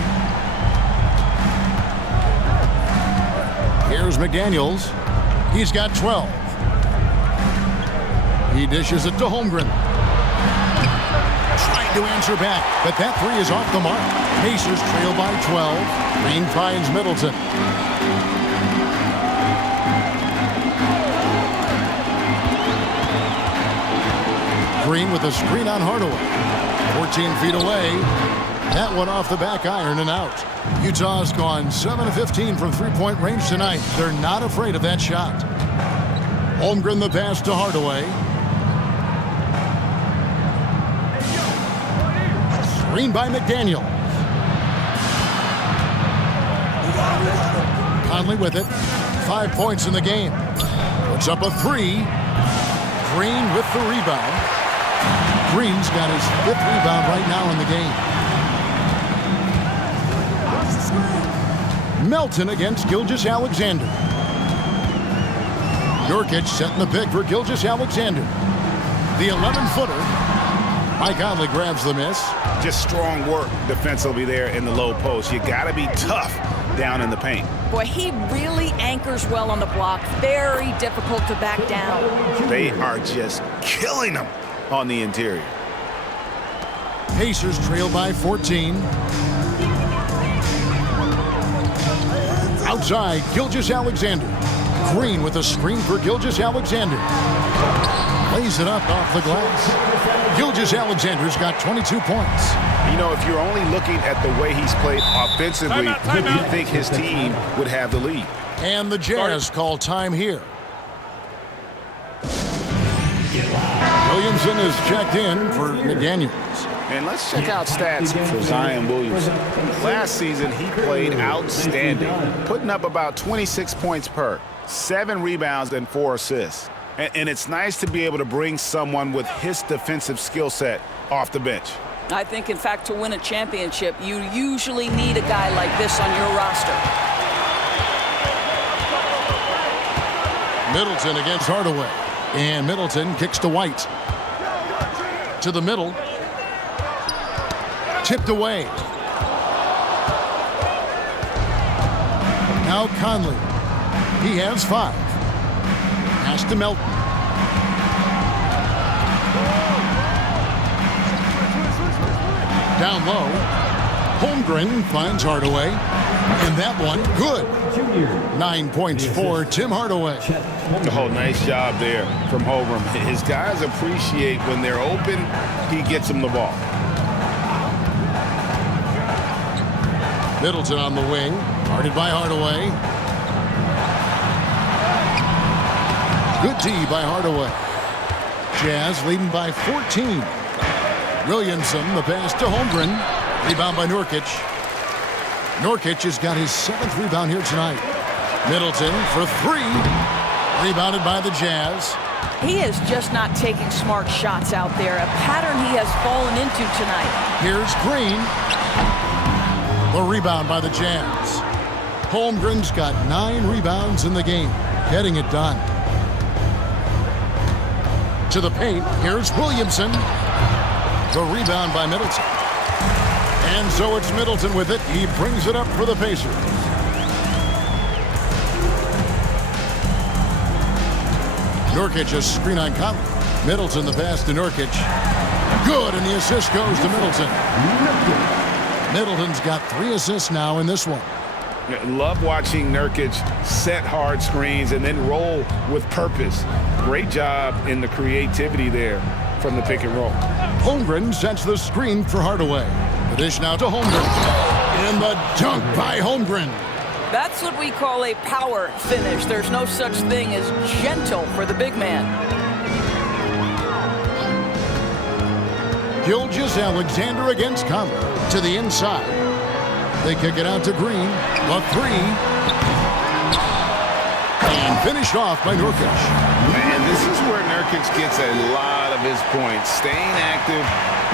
Here's McDaniels. He's got 12. He dishes it to Holmgren. Trying to answer back, but that 3 is off the mark. Pacers trail by 12. Green finds Middleton. Green with a screen on Hardaway. 14 feet away. That one off the back iron and out. Utah's gone 7 of 15 from three-point range tonight. They're not afraid of that shot. Holmgren the pass to Hardaway. Screen by McDaniel. Conley with it. 5 points in the game. Puts up a 3. Green with the rebound. Green's got his 5th rebound right now in the game. Melton against Gilgeous-Alexander. Nurkic setting the pick for Gilgeous-Alexander. The 11-footer. Mike Conley grabs the miss. Just strong work defensively there in the low post. You got to be tough down in the paint. Boy, he really anchors well on the block. Very difficult to back down. They are just killing him on the interior. Pacers trail by 14. Outside, Gilgeous-Alexander. Green with a screen for Gilgeous-Alexander. Lays it up off the glass. Gilgeous-Alexander's got 22 points. You know, if you're only looking at the way he's played offensively, you think his team would have the lead. And the Jazz call time here. Williamson is checked in for McDaniels. And let's check out stats for Zion Williamson. Last season, he played outstanding, putting up about 26 points per, 7 rebounds, and 4 assists. And it's nice to be able to bring someone with his defensive skill set off the bench. I think, in fact, to win a championship, you usually need a guy like this on your roster. Middleton against Hardaway. And Middleton kicks to White. To the middle. Tipped away. Now Conley. He has 5. Pass to Melton. Down low. Holmgren finds Hardaway. And that one, good. 9 points for Tim Hardaway. Oh, nice job there from Holmgren. His guys appreciate when they're open, he gets them the ball. Middleton on the wing, guarded by Hardaway. Good D by Hardaway. Jazz leading by 14. Williamson, the pass to Holmgren. Rebound by Nurkic. Nurkic has got his 7th rebound here tonight. Middleton for 3. Rebounded by the Jazz. He is just not taking smart shots out there, a pattern he has fallen into tonight. Here's Green. The rebound by the Jazz. Holmgren's got 9 rebounds in the game, getting it done. To the paint, here's Williamson. The rebound by Middleton. And so it's Middleton with it. He brings it up for the Pacers. Nurkic a screen on Conley. Middleton the pass to Nurkic. Good, and the assist goes to Middleton. Middleton's got 3 assists now in this one. Love watching Nurkic set hard screens and then roll with purpose. Great job in the creativity there from the pick and roll. Holmgren sets the screen for Hardaway. The dish now to Holmgren. And the dunk by Holmgren. That's what we call a power finish. There's no such thing as gentle for the big man. Gilgeous-Alexander against Conley. To the inside. They kick it out to Green. The 3. And finished off by Nurkic. And this is where Nurkic gets a lot of his points. Staying active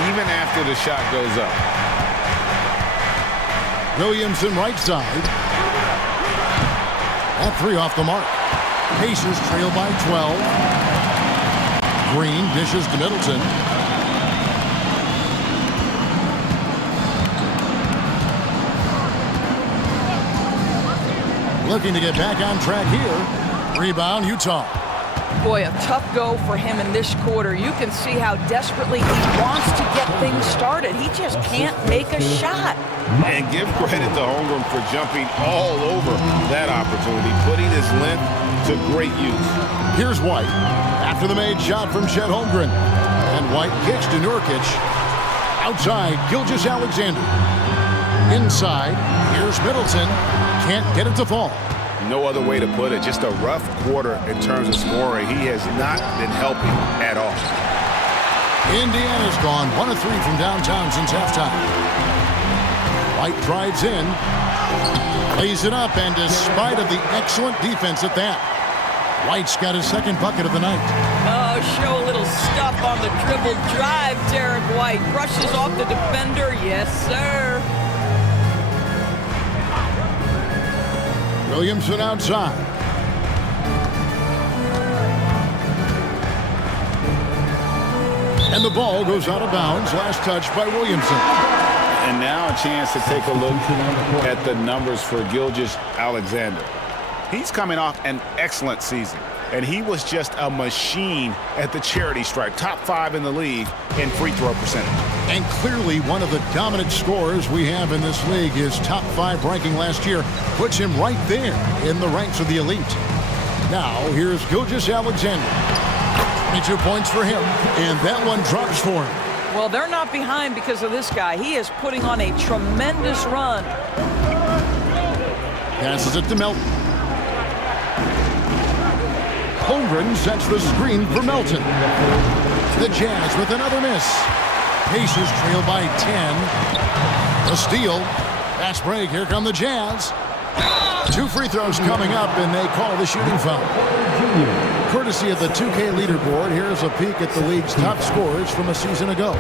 even after the shot goes up. Williamson right side. That 3 off the mark. Pacers trail by 12. Green dishes to Middleton. Looking to get back on track here. Rebound, Utah. Boy, a tough go for him in this quarter. You can see how desperately he wants to get things started. He just can't make a shot. And give credit to Holmgren for jumping all over that opportunity, putting his length to great use. Here's White after the made shot from Chet Holmgren. And White kicks to Nurkic. Outside, Gilgeous-Alexander. Inside, here's Middleton. Can't get it to fall. No other way to put it. Just a rough quarter in terms of scoring. He has not been helping at all. Indiana's gone 1 of 3 from downtown since halftime. White drives in, lays it up, and despite of the excellent defense at that, White's got his 2nd bucket of the night. Oh, show a little stuff on the dribble drive, Derek White. Brushes off the defender. Yes, sir. Williamson outside. And the ball goes out of bounds. Last touch by Williamson. And now a chance to take a look at the numbers for Gilgeous-Alexander. He's coming off an excellent season, and he was just a machine at the charity stripe. Top 5 in the league in free throw percentage. And clearly one of the dominant scorers we have in this league. His top 5 ranking last year puts him right there in the ranks of the elite. Now here's Gilgeous-Alexander. 22 points for him, and that one drops for him. Well, they're not behind because of this guy. He is putting on a tremendous run. Passes it to Melton. Holmgren sets the screen for Melton. The Jazz with another miss. Pacers trail by 10. A steal. Fast break. Here come the Jazz. 2 free throws coming up, and they call the shooting foul. Courtesy of the 2K leaderboard, here's a peek at the league's top scorers from a season ago.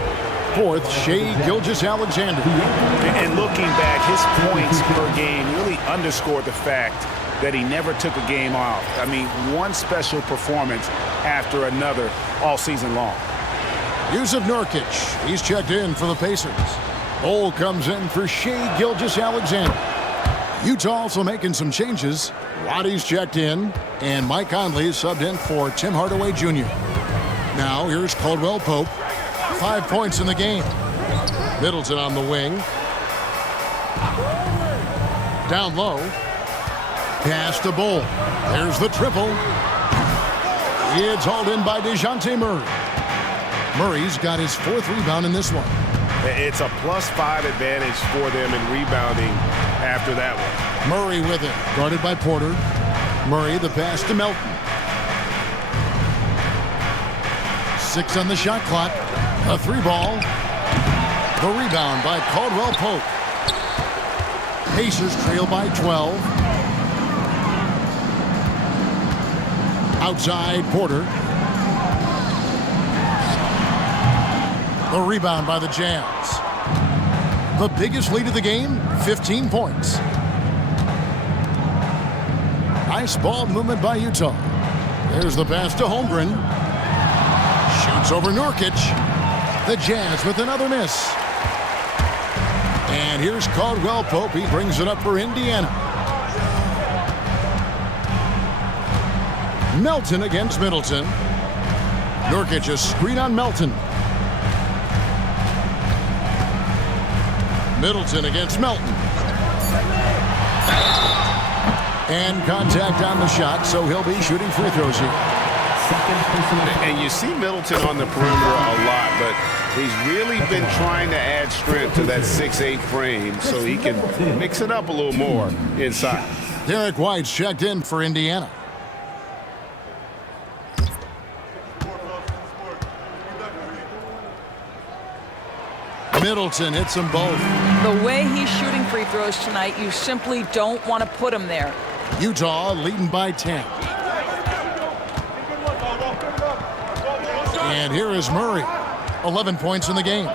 4th, Shai Gilgeous-Alexander. And looking back, his points per game really underscored the fact that he never took a game off. I mean, one special performance after another all season long. Yusuf Nurkic, he's checked in for the Pacers. Bol comes in for Shai Gilgeous-Alexander. Utah also making some changes. Roddy's checked in, and Mike Conley is subbed in for Tim Hardaway Jr. Now here's Caldwell Pope. 5 points in the game. Middleton on the wing. Down low. Pass to Bol. There's the triple. It's hauled in by DeJounte Murray. Murray's got his 4th rebound in this one. It's a +5 advantage for them in rebounding after that one. Murray with it, guarded by Porter. Murray, the pass to Melton. 6 on the shot clock. A 3-ball. The rebound by Caldwell Pope. Pacers trail by 12. Outside, Porter. The rebound by the Jazz. The biggest lead of the game, 15 points. Nice ball movement by Utah. There's the pass to Holmgren. Shoots over Nurkic. The Jazz with another miss. And here's Caldwell Pope. He brings it up for Indiana. Melton against Middleton. Nurkic a screen on Melton. Middleton against Melton. And contact on the shot, so he'll be shooting free throws here. And you see Middleton on the perimeter a lot, but he's really been trying to add strength to that 6'8" frame so he can mix it up a little more inside. Derek White's checked in for Indiana. Middleton hits them both. The way he's shooting free throws tonight, you simply don't want to put him there. Utah leading by 10. And here is Murray. 11 points in the game.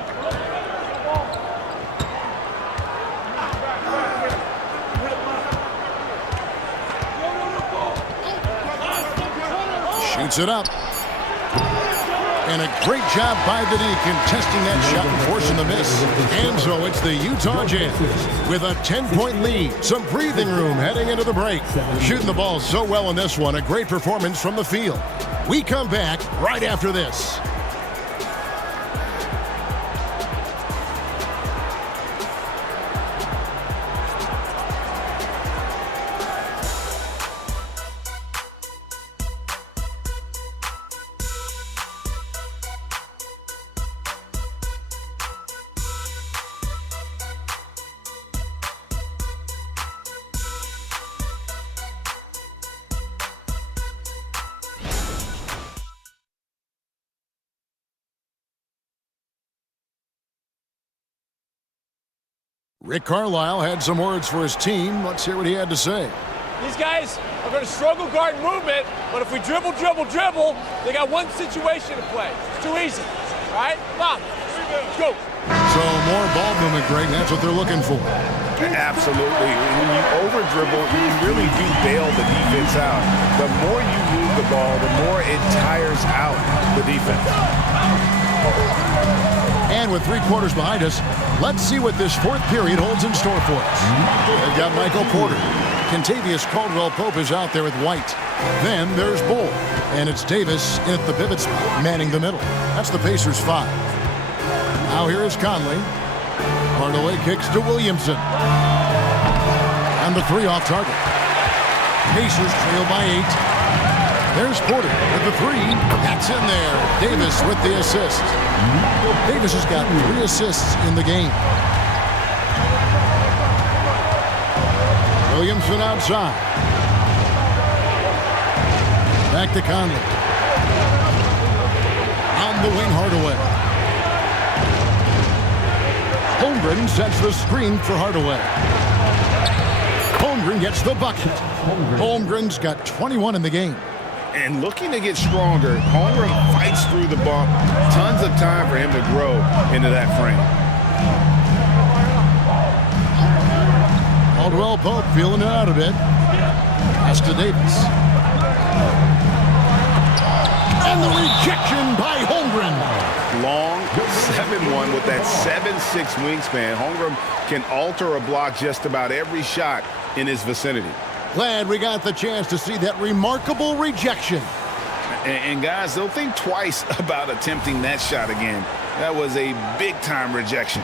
Shoots it up. And a great job by the D contesting that shot and forcing the miss. And so it's the Utah Jazz with a 10-point lead. Some breathing room heading into the break. Shooting the ball so well in this one. A great performance from the field. We come back right after this. Rick Carlisle had some words for his team. Let's hear what he had to say. These guys are going to struggle guarding movement, but if we dribble, they got one situation to play. It's too easy. All right? Come on. Let's go. So more ball movement, Greg. That's what they're looking for. Absolutely. When you over-dribble, you really do bail the defense out. The more you move the ball, the more it tires out the defense. And with 3 quarters behind us, let's see what this 4th period holds in store for us. They've got Michael Porter. Kentavious Caldwell-Pope is out there with White. Then there's Bol. And it's Davis at the pivot spot, manning the middle. That's the Pacers' 5. Now here is Conley. Hardaway kicks to Williamson. And the 3 off target. Pacers trail by 8. There's Porter with the three. That's in there. Davis with the assist. Davis has got 3 assists in the game. Williamson outside. Back to Conley. On the wing, Hardaway. Holmgren sets the screen for Hardaway. Holmgren gets the bucket. Holmgren's got 21 in the game. And looking to get stronger, Holmgren fights through the bump. Tons of time for him to grow into that frame. Caldwell Pope feeling it out a bit. Pass to Davis. And the rejection by Holmgren. Long 7-1 with that 7'6" wingspan. Holmgren can alter a block just about every shot in his vicinity. Glad we got the chance to see that remarkable rejection. And guys, they'll think twice about attempting that shot again. That was a big-time rejection.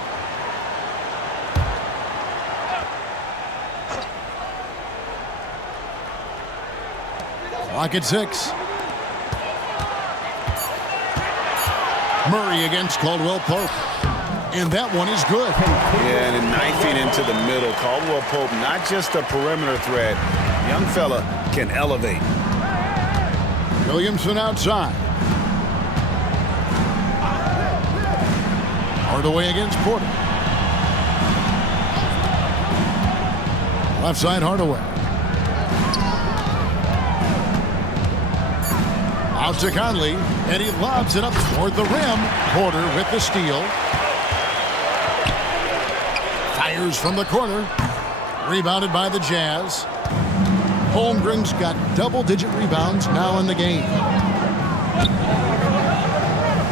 Clock at 6. Murray against Caldwell Pope. And that one is good. Yeah, and 9 feet into the middle. Caldwell Pope, not just a perimeter threat. Young fella can elevate. Williamson outside. Hardaway against Porter. Left side, Hardaway. Out to Conley, and he lobs it up toward the rim. Porter with the steal. Fires from the corner. Rebounded by the Jazz. Holmgren's got double-digit rebounds now in the game.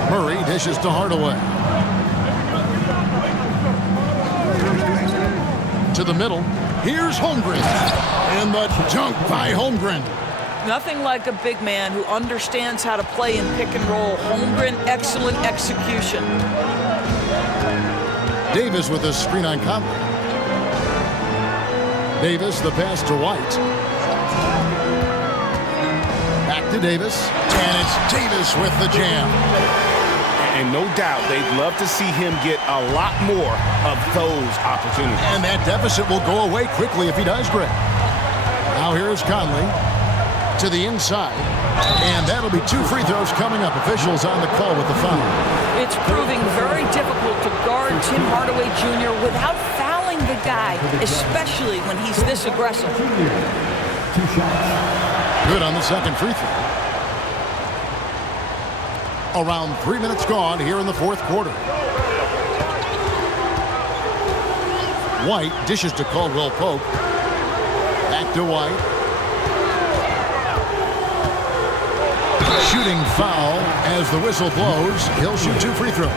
Murray dishes to Hardaway. To the middle. Here's Holmgren. And the dunk by Holmgren. Nothing like a big man who understands how to play in pick and roll. Holmgren, excellent execution. Davis with a screen on Conley. Davis, the pass to White. Back to Davis. And it's Davis with the jam. And no doubt they'd love to see him get a lot more of those opportunities. And that deficit will go away quickly if he does, Greg. Now here's Conley to the inside. And that'll be 2 free throws coming up. Officials on the call with the foul. It's proving very difficult to guard Tim Hardaway Jr. without fouling the guy, especially when he's this aggressive. 2 shots. Good on the second free throw. Around 3 minutes gone here in the fourth quarter. White dishes to Caldwell Pope. Back to White. Shooting foul as the whistle blows. He'll shoot 2 free throws.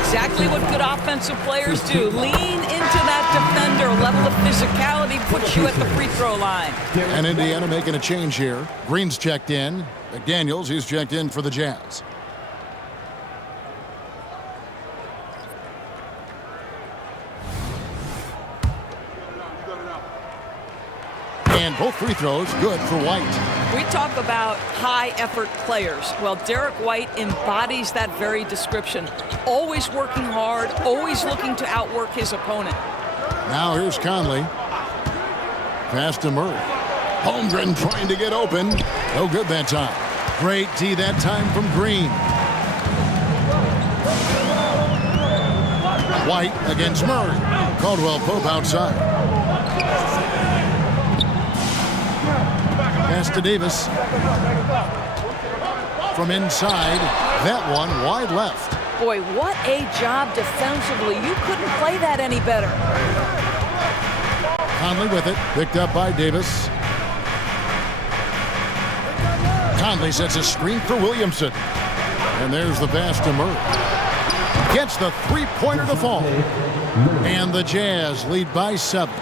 Exactly what good offensive players do. Lean into that defender. Level of physicality puts you at the free throw line. And Indiana making a change here. Green's checked in. McDaniels, he's checked in for the Jazz. And both free throws good for White. We talk about high-effort players. Well, Derek White embodies that very description. Always working hard, always looking to outwork his opponent. Now here's Conley. Pass to Murray. Holmgren trying to get open. No good that time. Great D that time from Green. White against Murray. Caldwell Pope outside. Pass to Davis. From inside. That one wide left. Boy, what a job defensively. You couldn't play that any better. Conley with it. Picked up by Davis. Conley sets a screen for Williamson. And there's the pass to Murray. Gets the three-pointer to fall. And the Jazz lead by 7.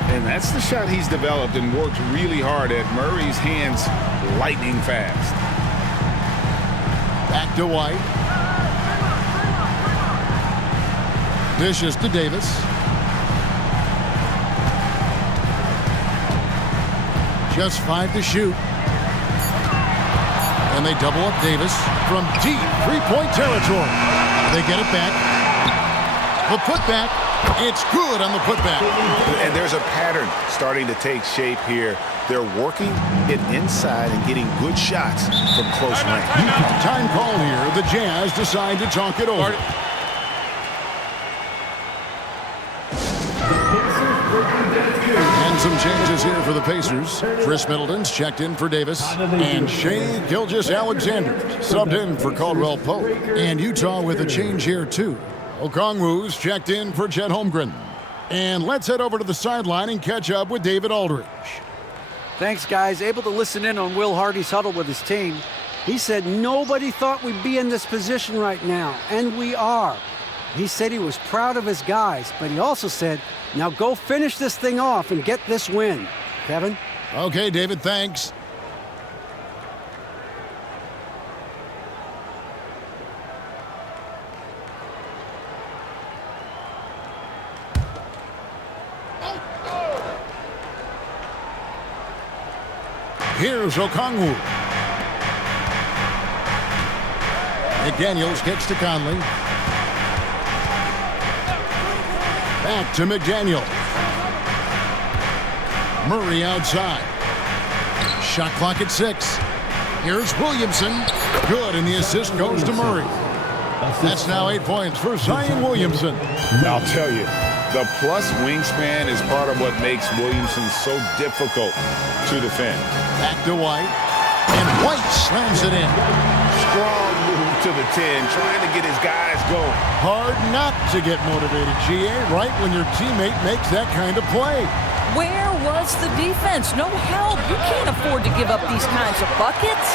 And that's the shot he's developed and worked really hard at. Murray's hands lightning fast. Back to White. Dishes to Davis. Just 5 to shoot. And they double up Davis from deep three-point territory. They get it back. The putback. It's good on the putback. And there's a pattern starting to take shape here. They're working it inside and getting good shots from close range. Time call here. The Jazz decide to talk it over. And some changes here for the Pacers. Chris Middleton's checked in for Davis. And Shai Gilgeous-Alexander subbed in for Caldwell Pope. And Utah with a change here, too. Okongwu's checked in for Chet Holmgren. And let's head over to the sideline and catch up with David Aldridge. Thanks, guys. Able to listen in on Will Hardy's huddle with his team. He said nobody thought we'd be in this position right now, and we are. He said he was proud of his guys, but he also said, now go finish this thing off and get this win. Kevin? Okay, David, thanks. Here's Okongwu. McDaniels kicks to Conley. Back to McDaniel. Murray outside. Shot clock at 6. Here's Williamson. Good, and the assist goes to Murray. That's now 8 points for Zion Williamson. I'll tell you, the plus wingspan is part of what makes Williamson so difficult to defend. Back to White. And White slams it in. Strong move to the 10, trying to get his guys going. Hard not to get motivated, GA, right when your teammate makes that kind of play. Where was the defense? No help. You can't afford to give up these kinds of buckets.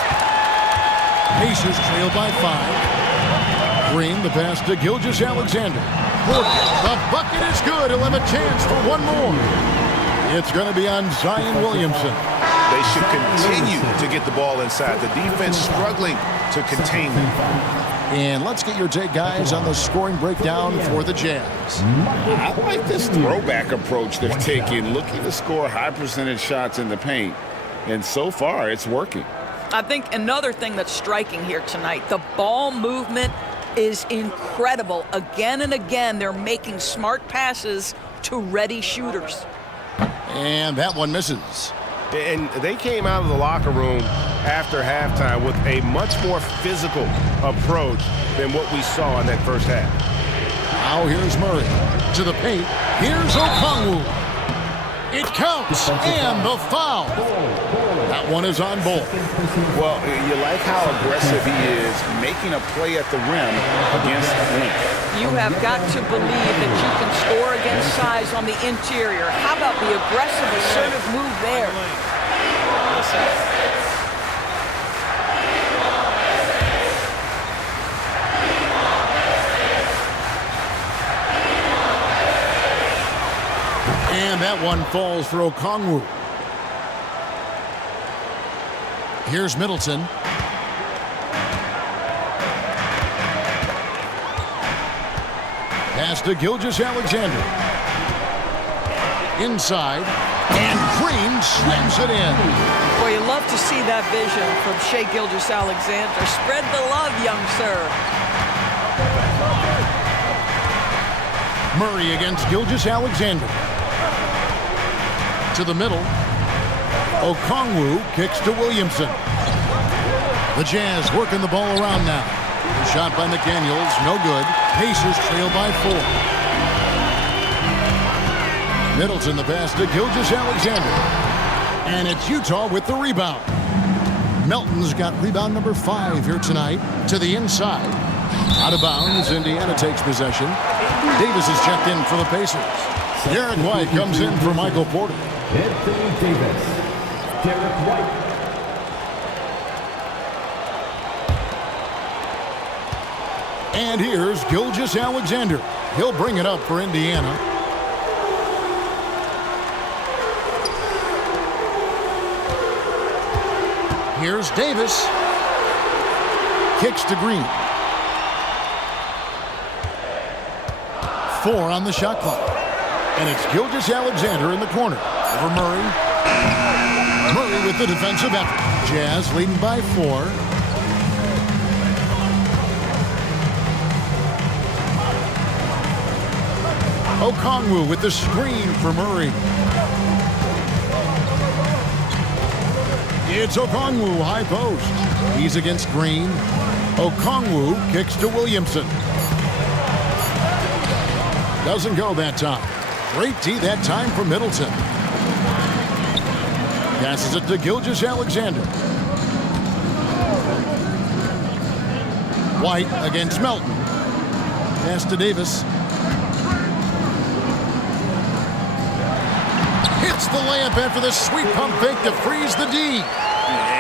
Pacers trail by 5. Green, the pass to Gilgeous-Alexander. The bucket is good. He'll have a chance for one more. It's going to be on Zion Williamson. They should continue to get the ball inside. The defense struggling to contain them. And let's get your take, guys, on the scoring breakdown for the Jazz. I like this throwback approach they're taking, looking to score high percentage shots in the paint. And so far, it's working. I think another thing that's striking here tonight, the ball movement is incredible. Again and again, they're making smart passes to ready shooters. And that one misses. And they came out of the locker room after halftime with a much more physical approach than what we saw in that first half. Now here's Murray to the paint. Here's Okongwu. It counts, and the foul. That one is on Bull. Well, you like how aggressive he is, making a play at the rim against length. You have got to believe that you can score against size on the interior. How about the aggressive, assertive move there? And that one falls for Okongwu. Here's Middleton. Pass to Gilgeous-Alexander. Inside. And Green slams it in. Boy, you love to see that vision from Shai Gilgeous-Alexander. Spread the love, young sir. Murray against Gilgeous-Alexander. To the middle. Okongwu kicks to Williamson. The Jazz working the ball around now. Shot by McDaniels, no good. Pacers trail by 4. Middleton the pass to Gilgeous-Alexander. And it's Utah with the rebound. Melton's got rebound number 5 here tonight. To the inside. Out of bounds, Indiana takes possession. Davis is checked in for the Pacers. Derek White comes in for Michael Porter. Anthony Davis. Derek White. And here's Gilgeous-Alexander. He'll bring it up for Indiana. Here's Davis. Kicks to Green. 4 on the shot clock. And it's Gilgeous-Alexander in the corner. Over Murray. Murray with the defensive effort. Jazz leading by 4. Okongwu with the screen for Murray. It's Okongwu, high post. He's against Green. Okongwu kicks to Williamson. Doesn't go that time. Great D that time from Middleton. Passes it to Gilgeous-Alexander. White against Melton. Pass to Davis. Hits the layup after the sweep pump fake to freeze the D.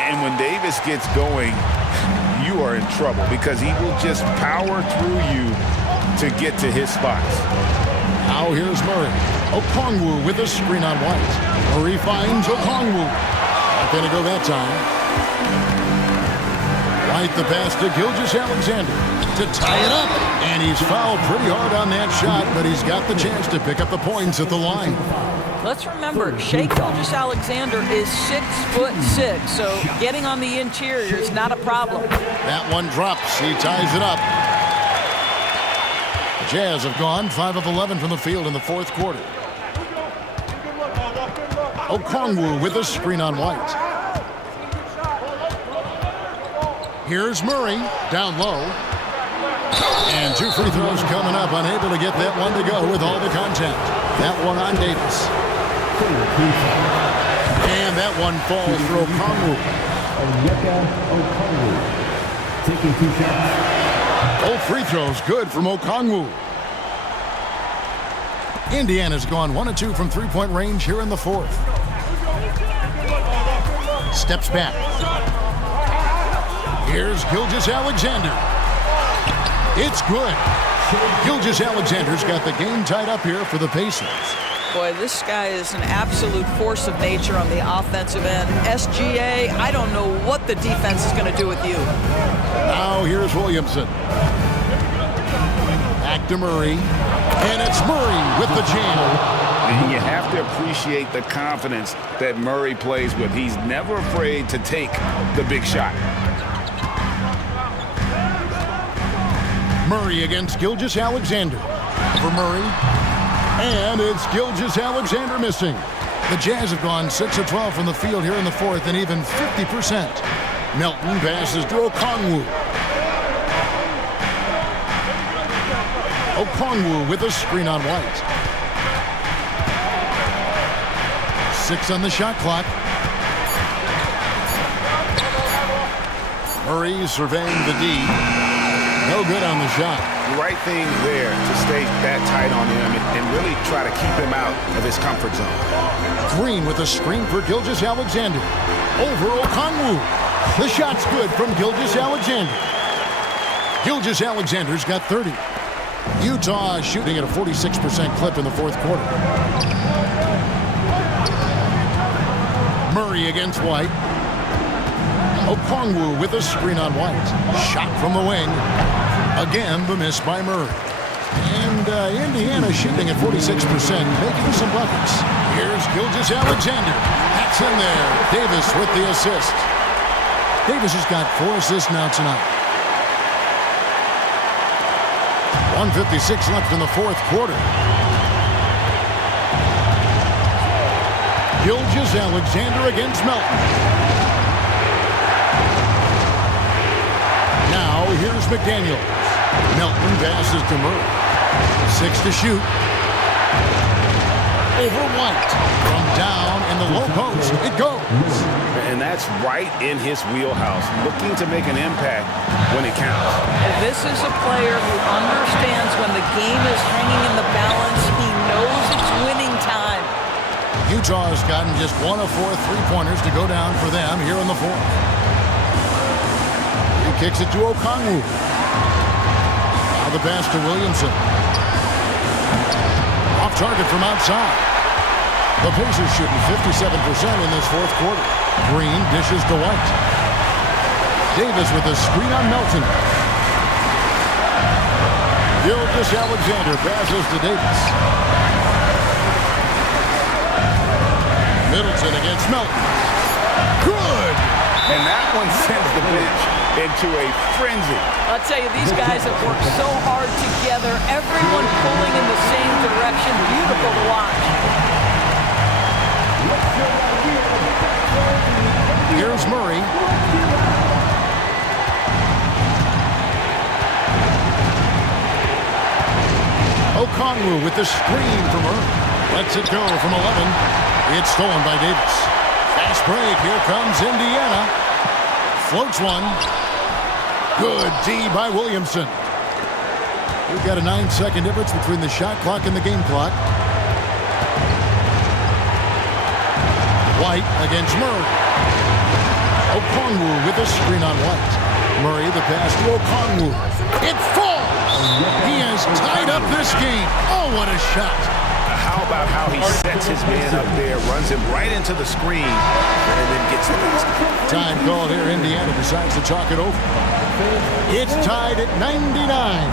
And when Davis gets going, you are in trouble because he will just power through you to get to his spots. Now here's Murray. Okongwu with a screen on White. Murray finds Okongwu. Not going to go that time. White the pass to Gilgeous-Alexander to tie it up. And he's fouled pretty hard on that shot, but he's got the chance to pick up the points at the line. Let's remember, Shai Gilgeous-Alexander is 6'6", so getting on the interior is not a problem. That one drops. He ties it up. The Jazz have gone 5 of 11 from the field in the fourth quarter. Okongwu with a screen on White. Here's Murray down low. And 2 free throws coming up. Unable to get that one to go with all the contact. That one on Davis. And that one falls for Okongwu. Taking 2 shots. Both free throws good from Okongwu. Indiana's gone 1 of 2 from three-point range here in the fourth. Steps back. Here's Gilgeous-Alexander. It's good. Gilgeous-Alexander's got the game tied up here for the Pacers. Boy, this guy is an absolute force of nature on the offensive end. SGA, I don't know what the defense is going to do with you. Now here's Williamson. Back to Murray. And it's Murray with the jam. And you have to appreciate the confidence that Murray plays with. He's never afraid to take the big shot. Murray against Gilgeous-Alexander. For Murray. And it's Gilgeous-Alexander missing. The Jazz have gone 6 of 12 from the field here in the fourth and even 50%. Melton passes to Okongwu. Okongwu with a screen on White. 6 on the shot clock. Murray surveying the D. No good on the shot. The right thing there to stay that tight on him and really try to keep him out of his comfort zone. Green with a screen for Gilgeous-Alexander. Over Okongwu. The shot's good from Gilgeous-Alexander. Gilgeous-Alexander's got 30. Utah shooting at a 46% clip in the fourth quarter. Murray against White. Okongwu with a screen on White. Shot from the wing. Again, the miss by Murray. And Indiana shooting at 46%, making some buckets. Here's Gilgeous-Alexander. That's in there. Davis with the assist. Davis has got 4 assists now tonight. 1:56 left in the fourth quarter. Gilgeous-Alexander against Melton. Now here's McDaniels. Melton passes to Murray. 6 to shoot. Over White. From down in the low post. It goes. And that's right in his wheelhouse, looking to make an impact when it counts. This is a player who understands when the game is hanging in the balance. He knows it's winning time. Utah has gotten just 1 of 4 three-pointers to go down for them here in the fourth. He kicks it to Okongwu. Now the pass to Williamson. Off target from outside. The Pacers shooting 57% in this fourth quarter. Green dishes to White. Davis with a screen on Melton. Gilgeous-Alexander passes to Davis. Middleton against Melton. Good! And that one sends the bench into a frenzy. I'll tell you, these guys have worked so hard together, everyone pulling in the same direction. Beautiful to watch. Here's Murray. Okongwu with the screen from Murray. Lets it go from 11. It's stolen by Davis. Fast break. Here comes Indiana. Floats one. Good D by Williamson. We've got a 9-second difference between the shot clock and the game clock. White against Murray. Okongwu with the screen on White. Murray the pass to Okongwu. It falls! He has tied up this game. Oh, what a shot. How about how he sets his man up there, runs him right into the screen, and then gets the basket. Time called here. Indiana decides to talk it over. It's tied at 99.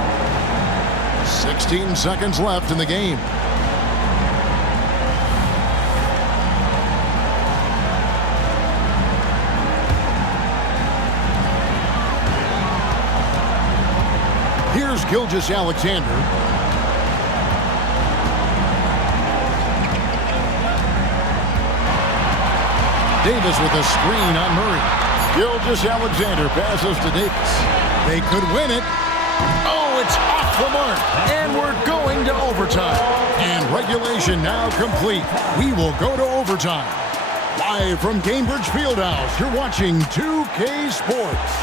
16 seconds left in the game. Here's Gilgeous-Alexander. Davis with a screen on Murray. Gilgeous-Alexander passes to Davis. They could win it. Oh, it's off the mark. And we're going to overtime. And regulation now complete. We will go to overtime. Live from Cambridge Fieldhouse, you're watching 2K Sports.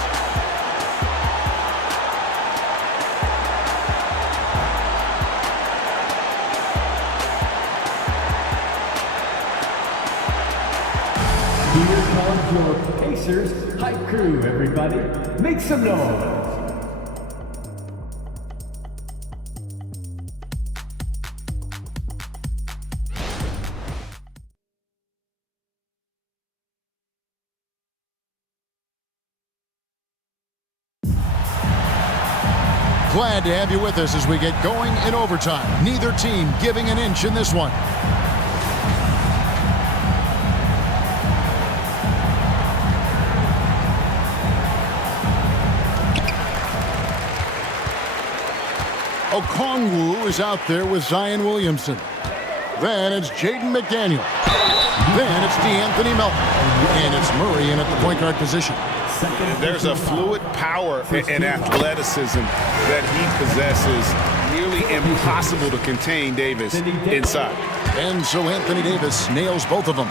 Here comes your Pacers hype crew, everybody. Make some noise. Glad to have you with us as we get going in overtime. Neither team giving an inch in this one. Okongwu is out there with Zion Williamson. Then it's Jaden McDaniel. Then it's DeAnthony Melton. And it's Murray in at the point guard position. There's a fluid power and athleticism that he possesses. Nearly impossible to contain Davis inside. And so Anthony Davis nails both of them.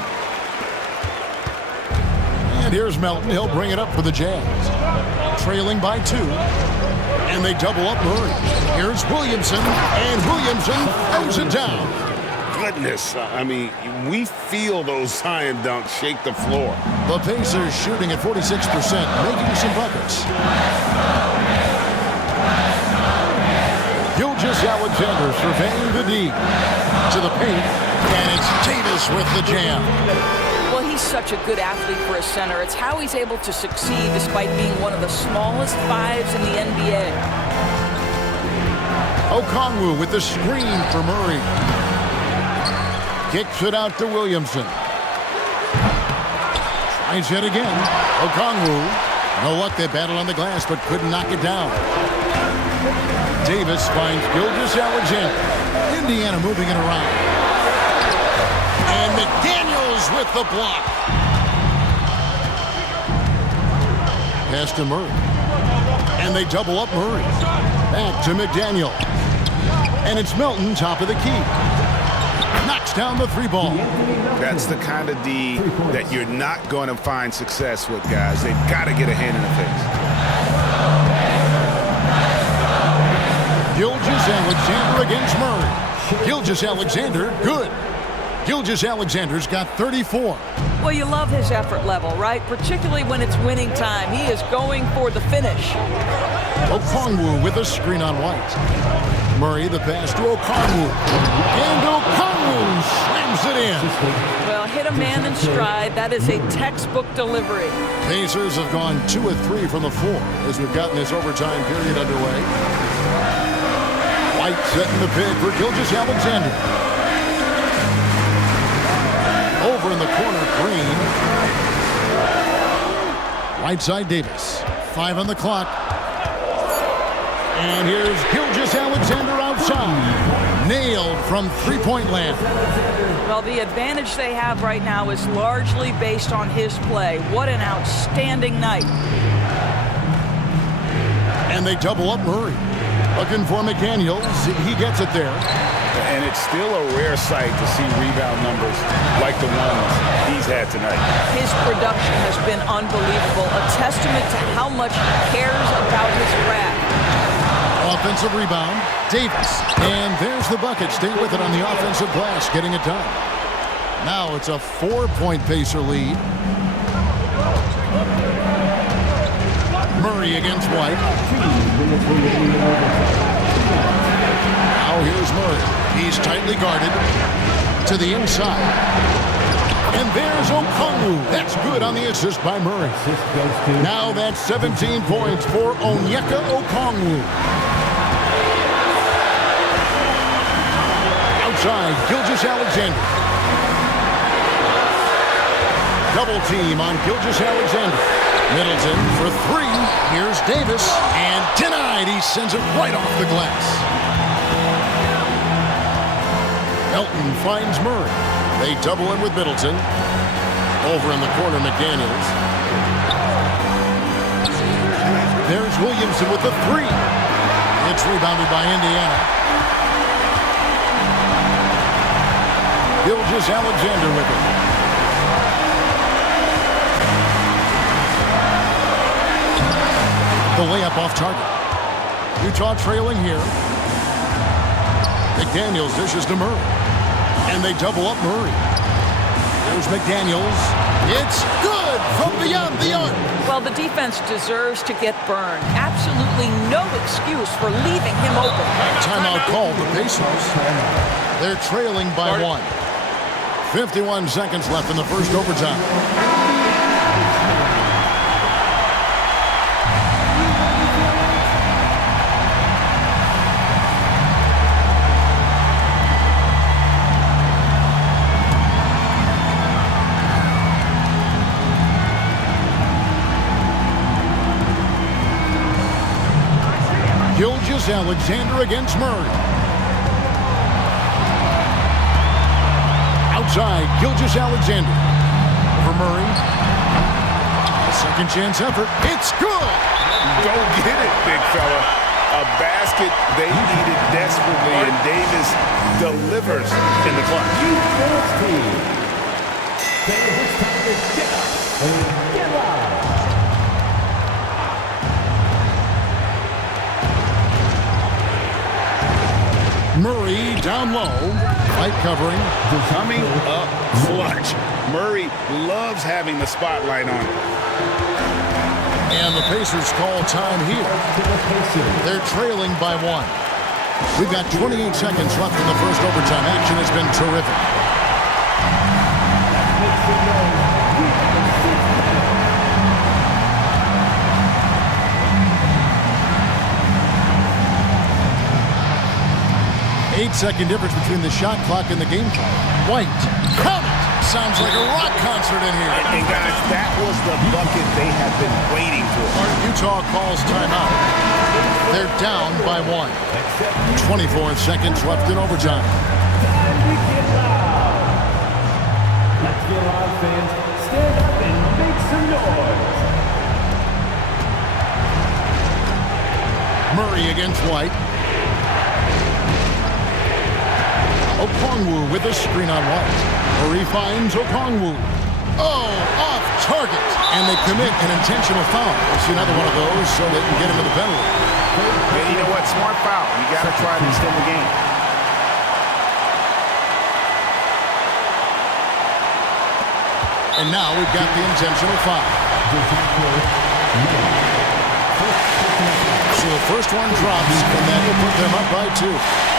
And here's Melton. He'll bring it up for the Jazz. Trailing by 2. And they double up Murray. Here's Williamson. And Williamson throws it down. Goodness, I mean, we feel those Zion dunks shake the floor. The Pacers shooting at 46%, making some buckets. Gilgeous-Alexander surveying the D to the paint, and it's Davis with the jam. Well, he's such a good athlete for a center. It's how he's able to succeed despite being one of the smallest fives in the NBA. Okongwu with the screen for Murray. Kicks it out to Williamson. Tries it again. Okongwu. No luck, they battled on the glass, but couldn't knock it down. Davis finds Gilgeous-Alexander. Indiana moving it around. And McDaniels with the block. Pass to Murray. And they double up Murray. Back to McDaniel. And it's Melton, top of the key. Knocks down the 3 ball. That's the kind of D that you're not going to find success with, guys. They've got to get a hand in the face. Gilgeous-Alexander against Murray. Gilgeous-Alexander, good. Gilgeous-Alexander's got 34. Well, you love his effort level, right? Particularly when it's winning time. He is going for the finish. Okongwu with a screen on White. Murray the pass to Okongwu. And Okongwu slams it in. Well, hit a man in stride. That is a textbook delivery. Pacers have gone 2 of 3 from the floor as we've gotten this overtime period underway. White setting the pick for Gilgeous-Alexander. Over in the corner, Green. Right side, Davis. 5 on the clock. And here's Gilgeous-Alexander outside. Nailed from three-point land. Well, the advantage they have right now is largely based on his play. What an outstanding night. And they double up Murray. Looking for McDaniels. He gets it there. And it's still a rare sight to see rebound numbers like the ones he's had tonight. His production has been unbelievable, a testament to how much he cares about his craft. Offensive rebound, Davis. And there's the bucket. Stay with it on the offensive glass, getting it done. Now it's a 4-point Pacer lead. Murray against White. Now here's Murray. He's tightly guarded to the inside. And there's Okongwu. That's good on the assist by Murray. Now that's 17 points for Onyeka Okongwu. Outside, Gilgeous-Alexander. Double team on Gilgeous-Alexander. Middleton for 3. Here's Davis. And denied. He sends it right off the glass. Elton finds Murray. They double in with Middleton. Over in the corner, McDaniels. There's Williamson with the 3. It's rebounded by Indiana. Gilgeous-Alexander with it. The layup off target. Utah trailing here. McDaniels dishes to Murray. And they double up Murray. There's McDaniels. It's good from beyond the arc. Well, the defense deserves to get burned. Absolutely no excuse for leaving him open. Timeout called the Pacers. They're trailing by 1. 51 seconds left in the first overtime. Gilgeous-Alexander against Murray. Outside, Gilgeous-Alexander. Over Murray. A second chance effort. It's good! Go get it, big fella. A basket they needed desperately, and Davis delivers in the clutch. Murray down low. White covering. Coming up clutch. Murray loves having the spotlight on him. And the Pacers call time here. They're trailing by 1. We've got 28 seconds left in the first overtime. Action has been terrific. Eight-second difference between the shot clock and the game clock. White. Count it! Sounds like a rock concert in here. And guys, that was the bucket they have been waiting for. Utah calls timeout. They're down by 1. 24 seconds left in overtime. Let's get loud, fans. Stand up and make some noise. Murray against White. Okongwu with a screen on White. Murray finds Okongwu. Oh, off target. And they commit an intentional foul. We'll see another one of those so they can get into the penalty. Hey, you know what? Smart foul. You got to try to extend the game. And now we've got the intentional foul. So the first one drops, and that will put them up by 2.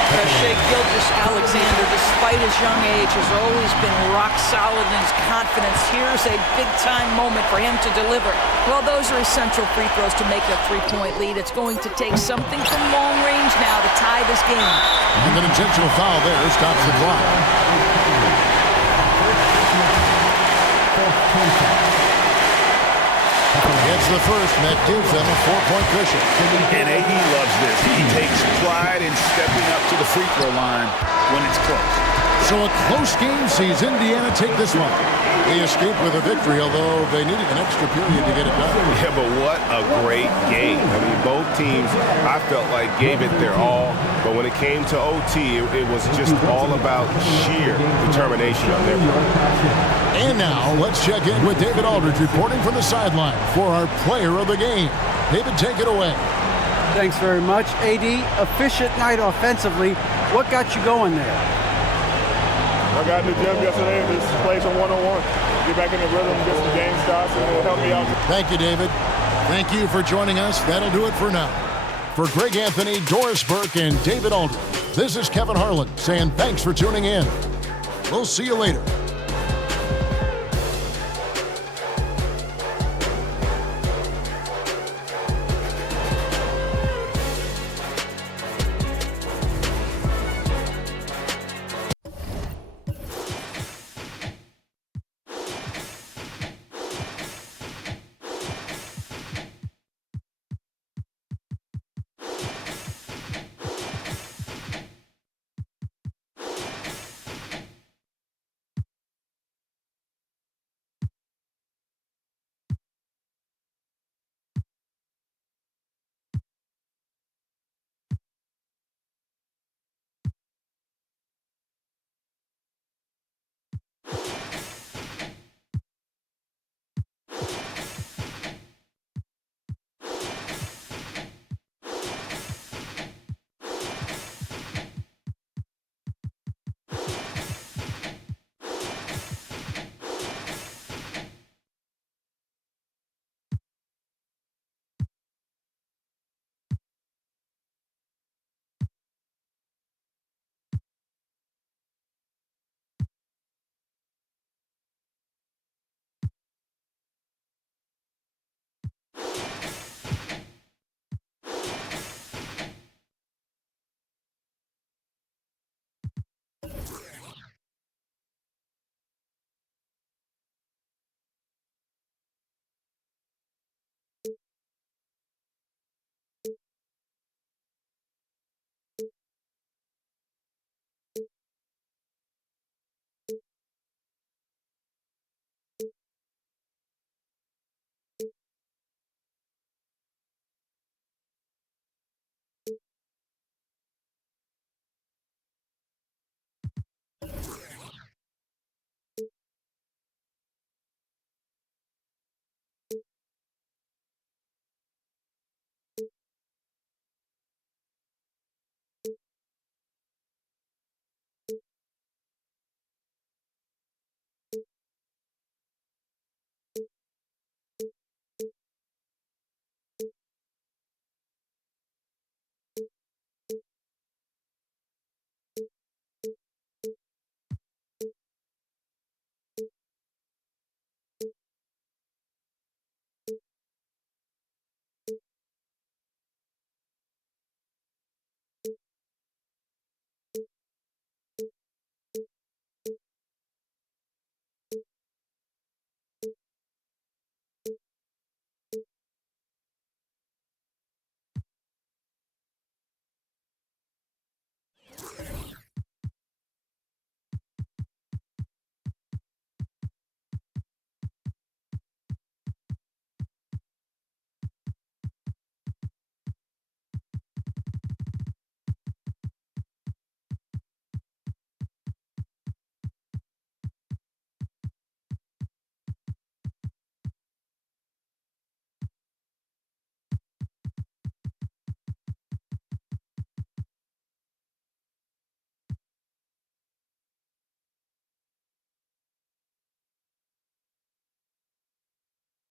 Shea Gilgeous-Alexander, despite his young age, has always been rock solid in his confidence. Here's a big-time moment for him to deliver. Well, those are essential free throws to make a 3-point lead. It's going to take something from long range now to tie this game. And an intentional foul there stops the clock. That's the first that gives them a 4-point cushion. And AD loves this. He takes pride in stepping up to the free throw line when it's close. So a close game sees Indiana take this one. They escaped with a victory, although they needed an extra period to get it done. Yeah, but what a great game. I mean, both teams, I felt like, gave it their all. But when it came to OT, it was just all about sheer determination on their part. And now, let's check in with David Aldridge reporting from the sideline for our player of the game. David, take it away. Thanks very much, AD. Efficient night offensively. What got you going there? I got in the gym yesterday and just played some one-on-one. Get back in the rhythm, get some game shots, and it'll help me out. Thank you, David. Thank you for joining us. That'll do it for now. For Greg Anthony, Doris Burke, and David Aldridge, this is Kevin Harlan saying thanks for tuning in. We'll see you later.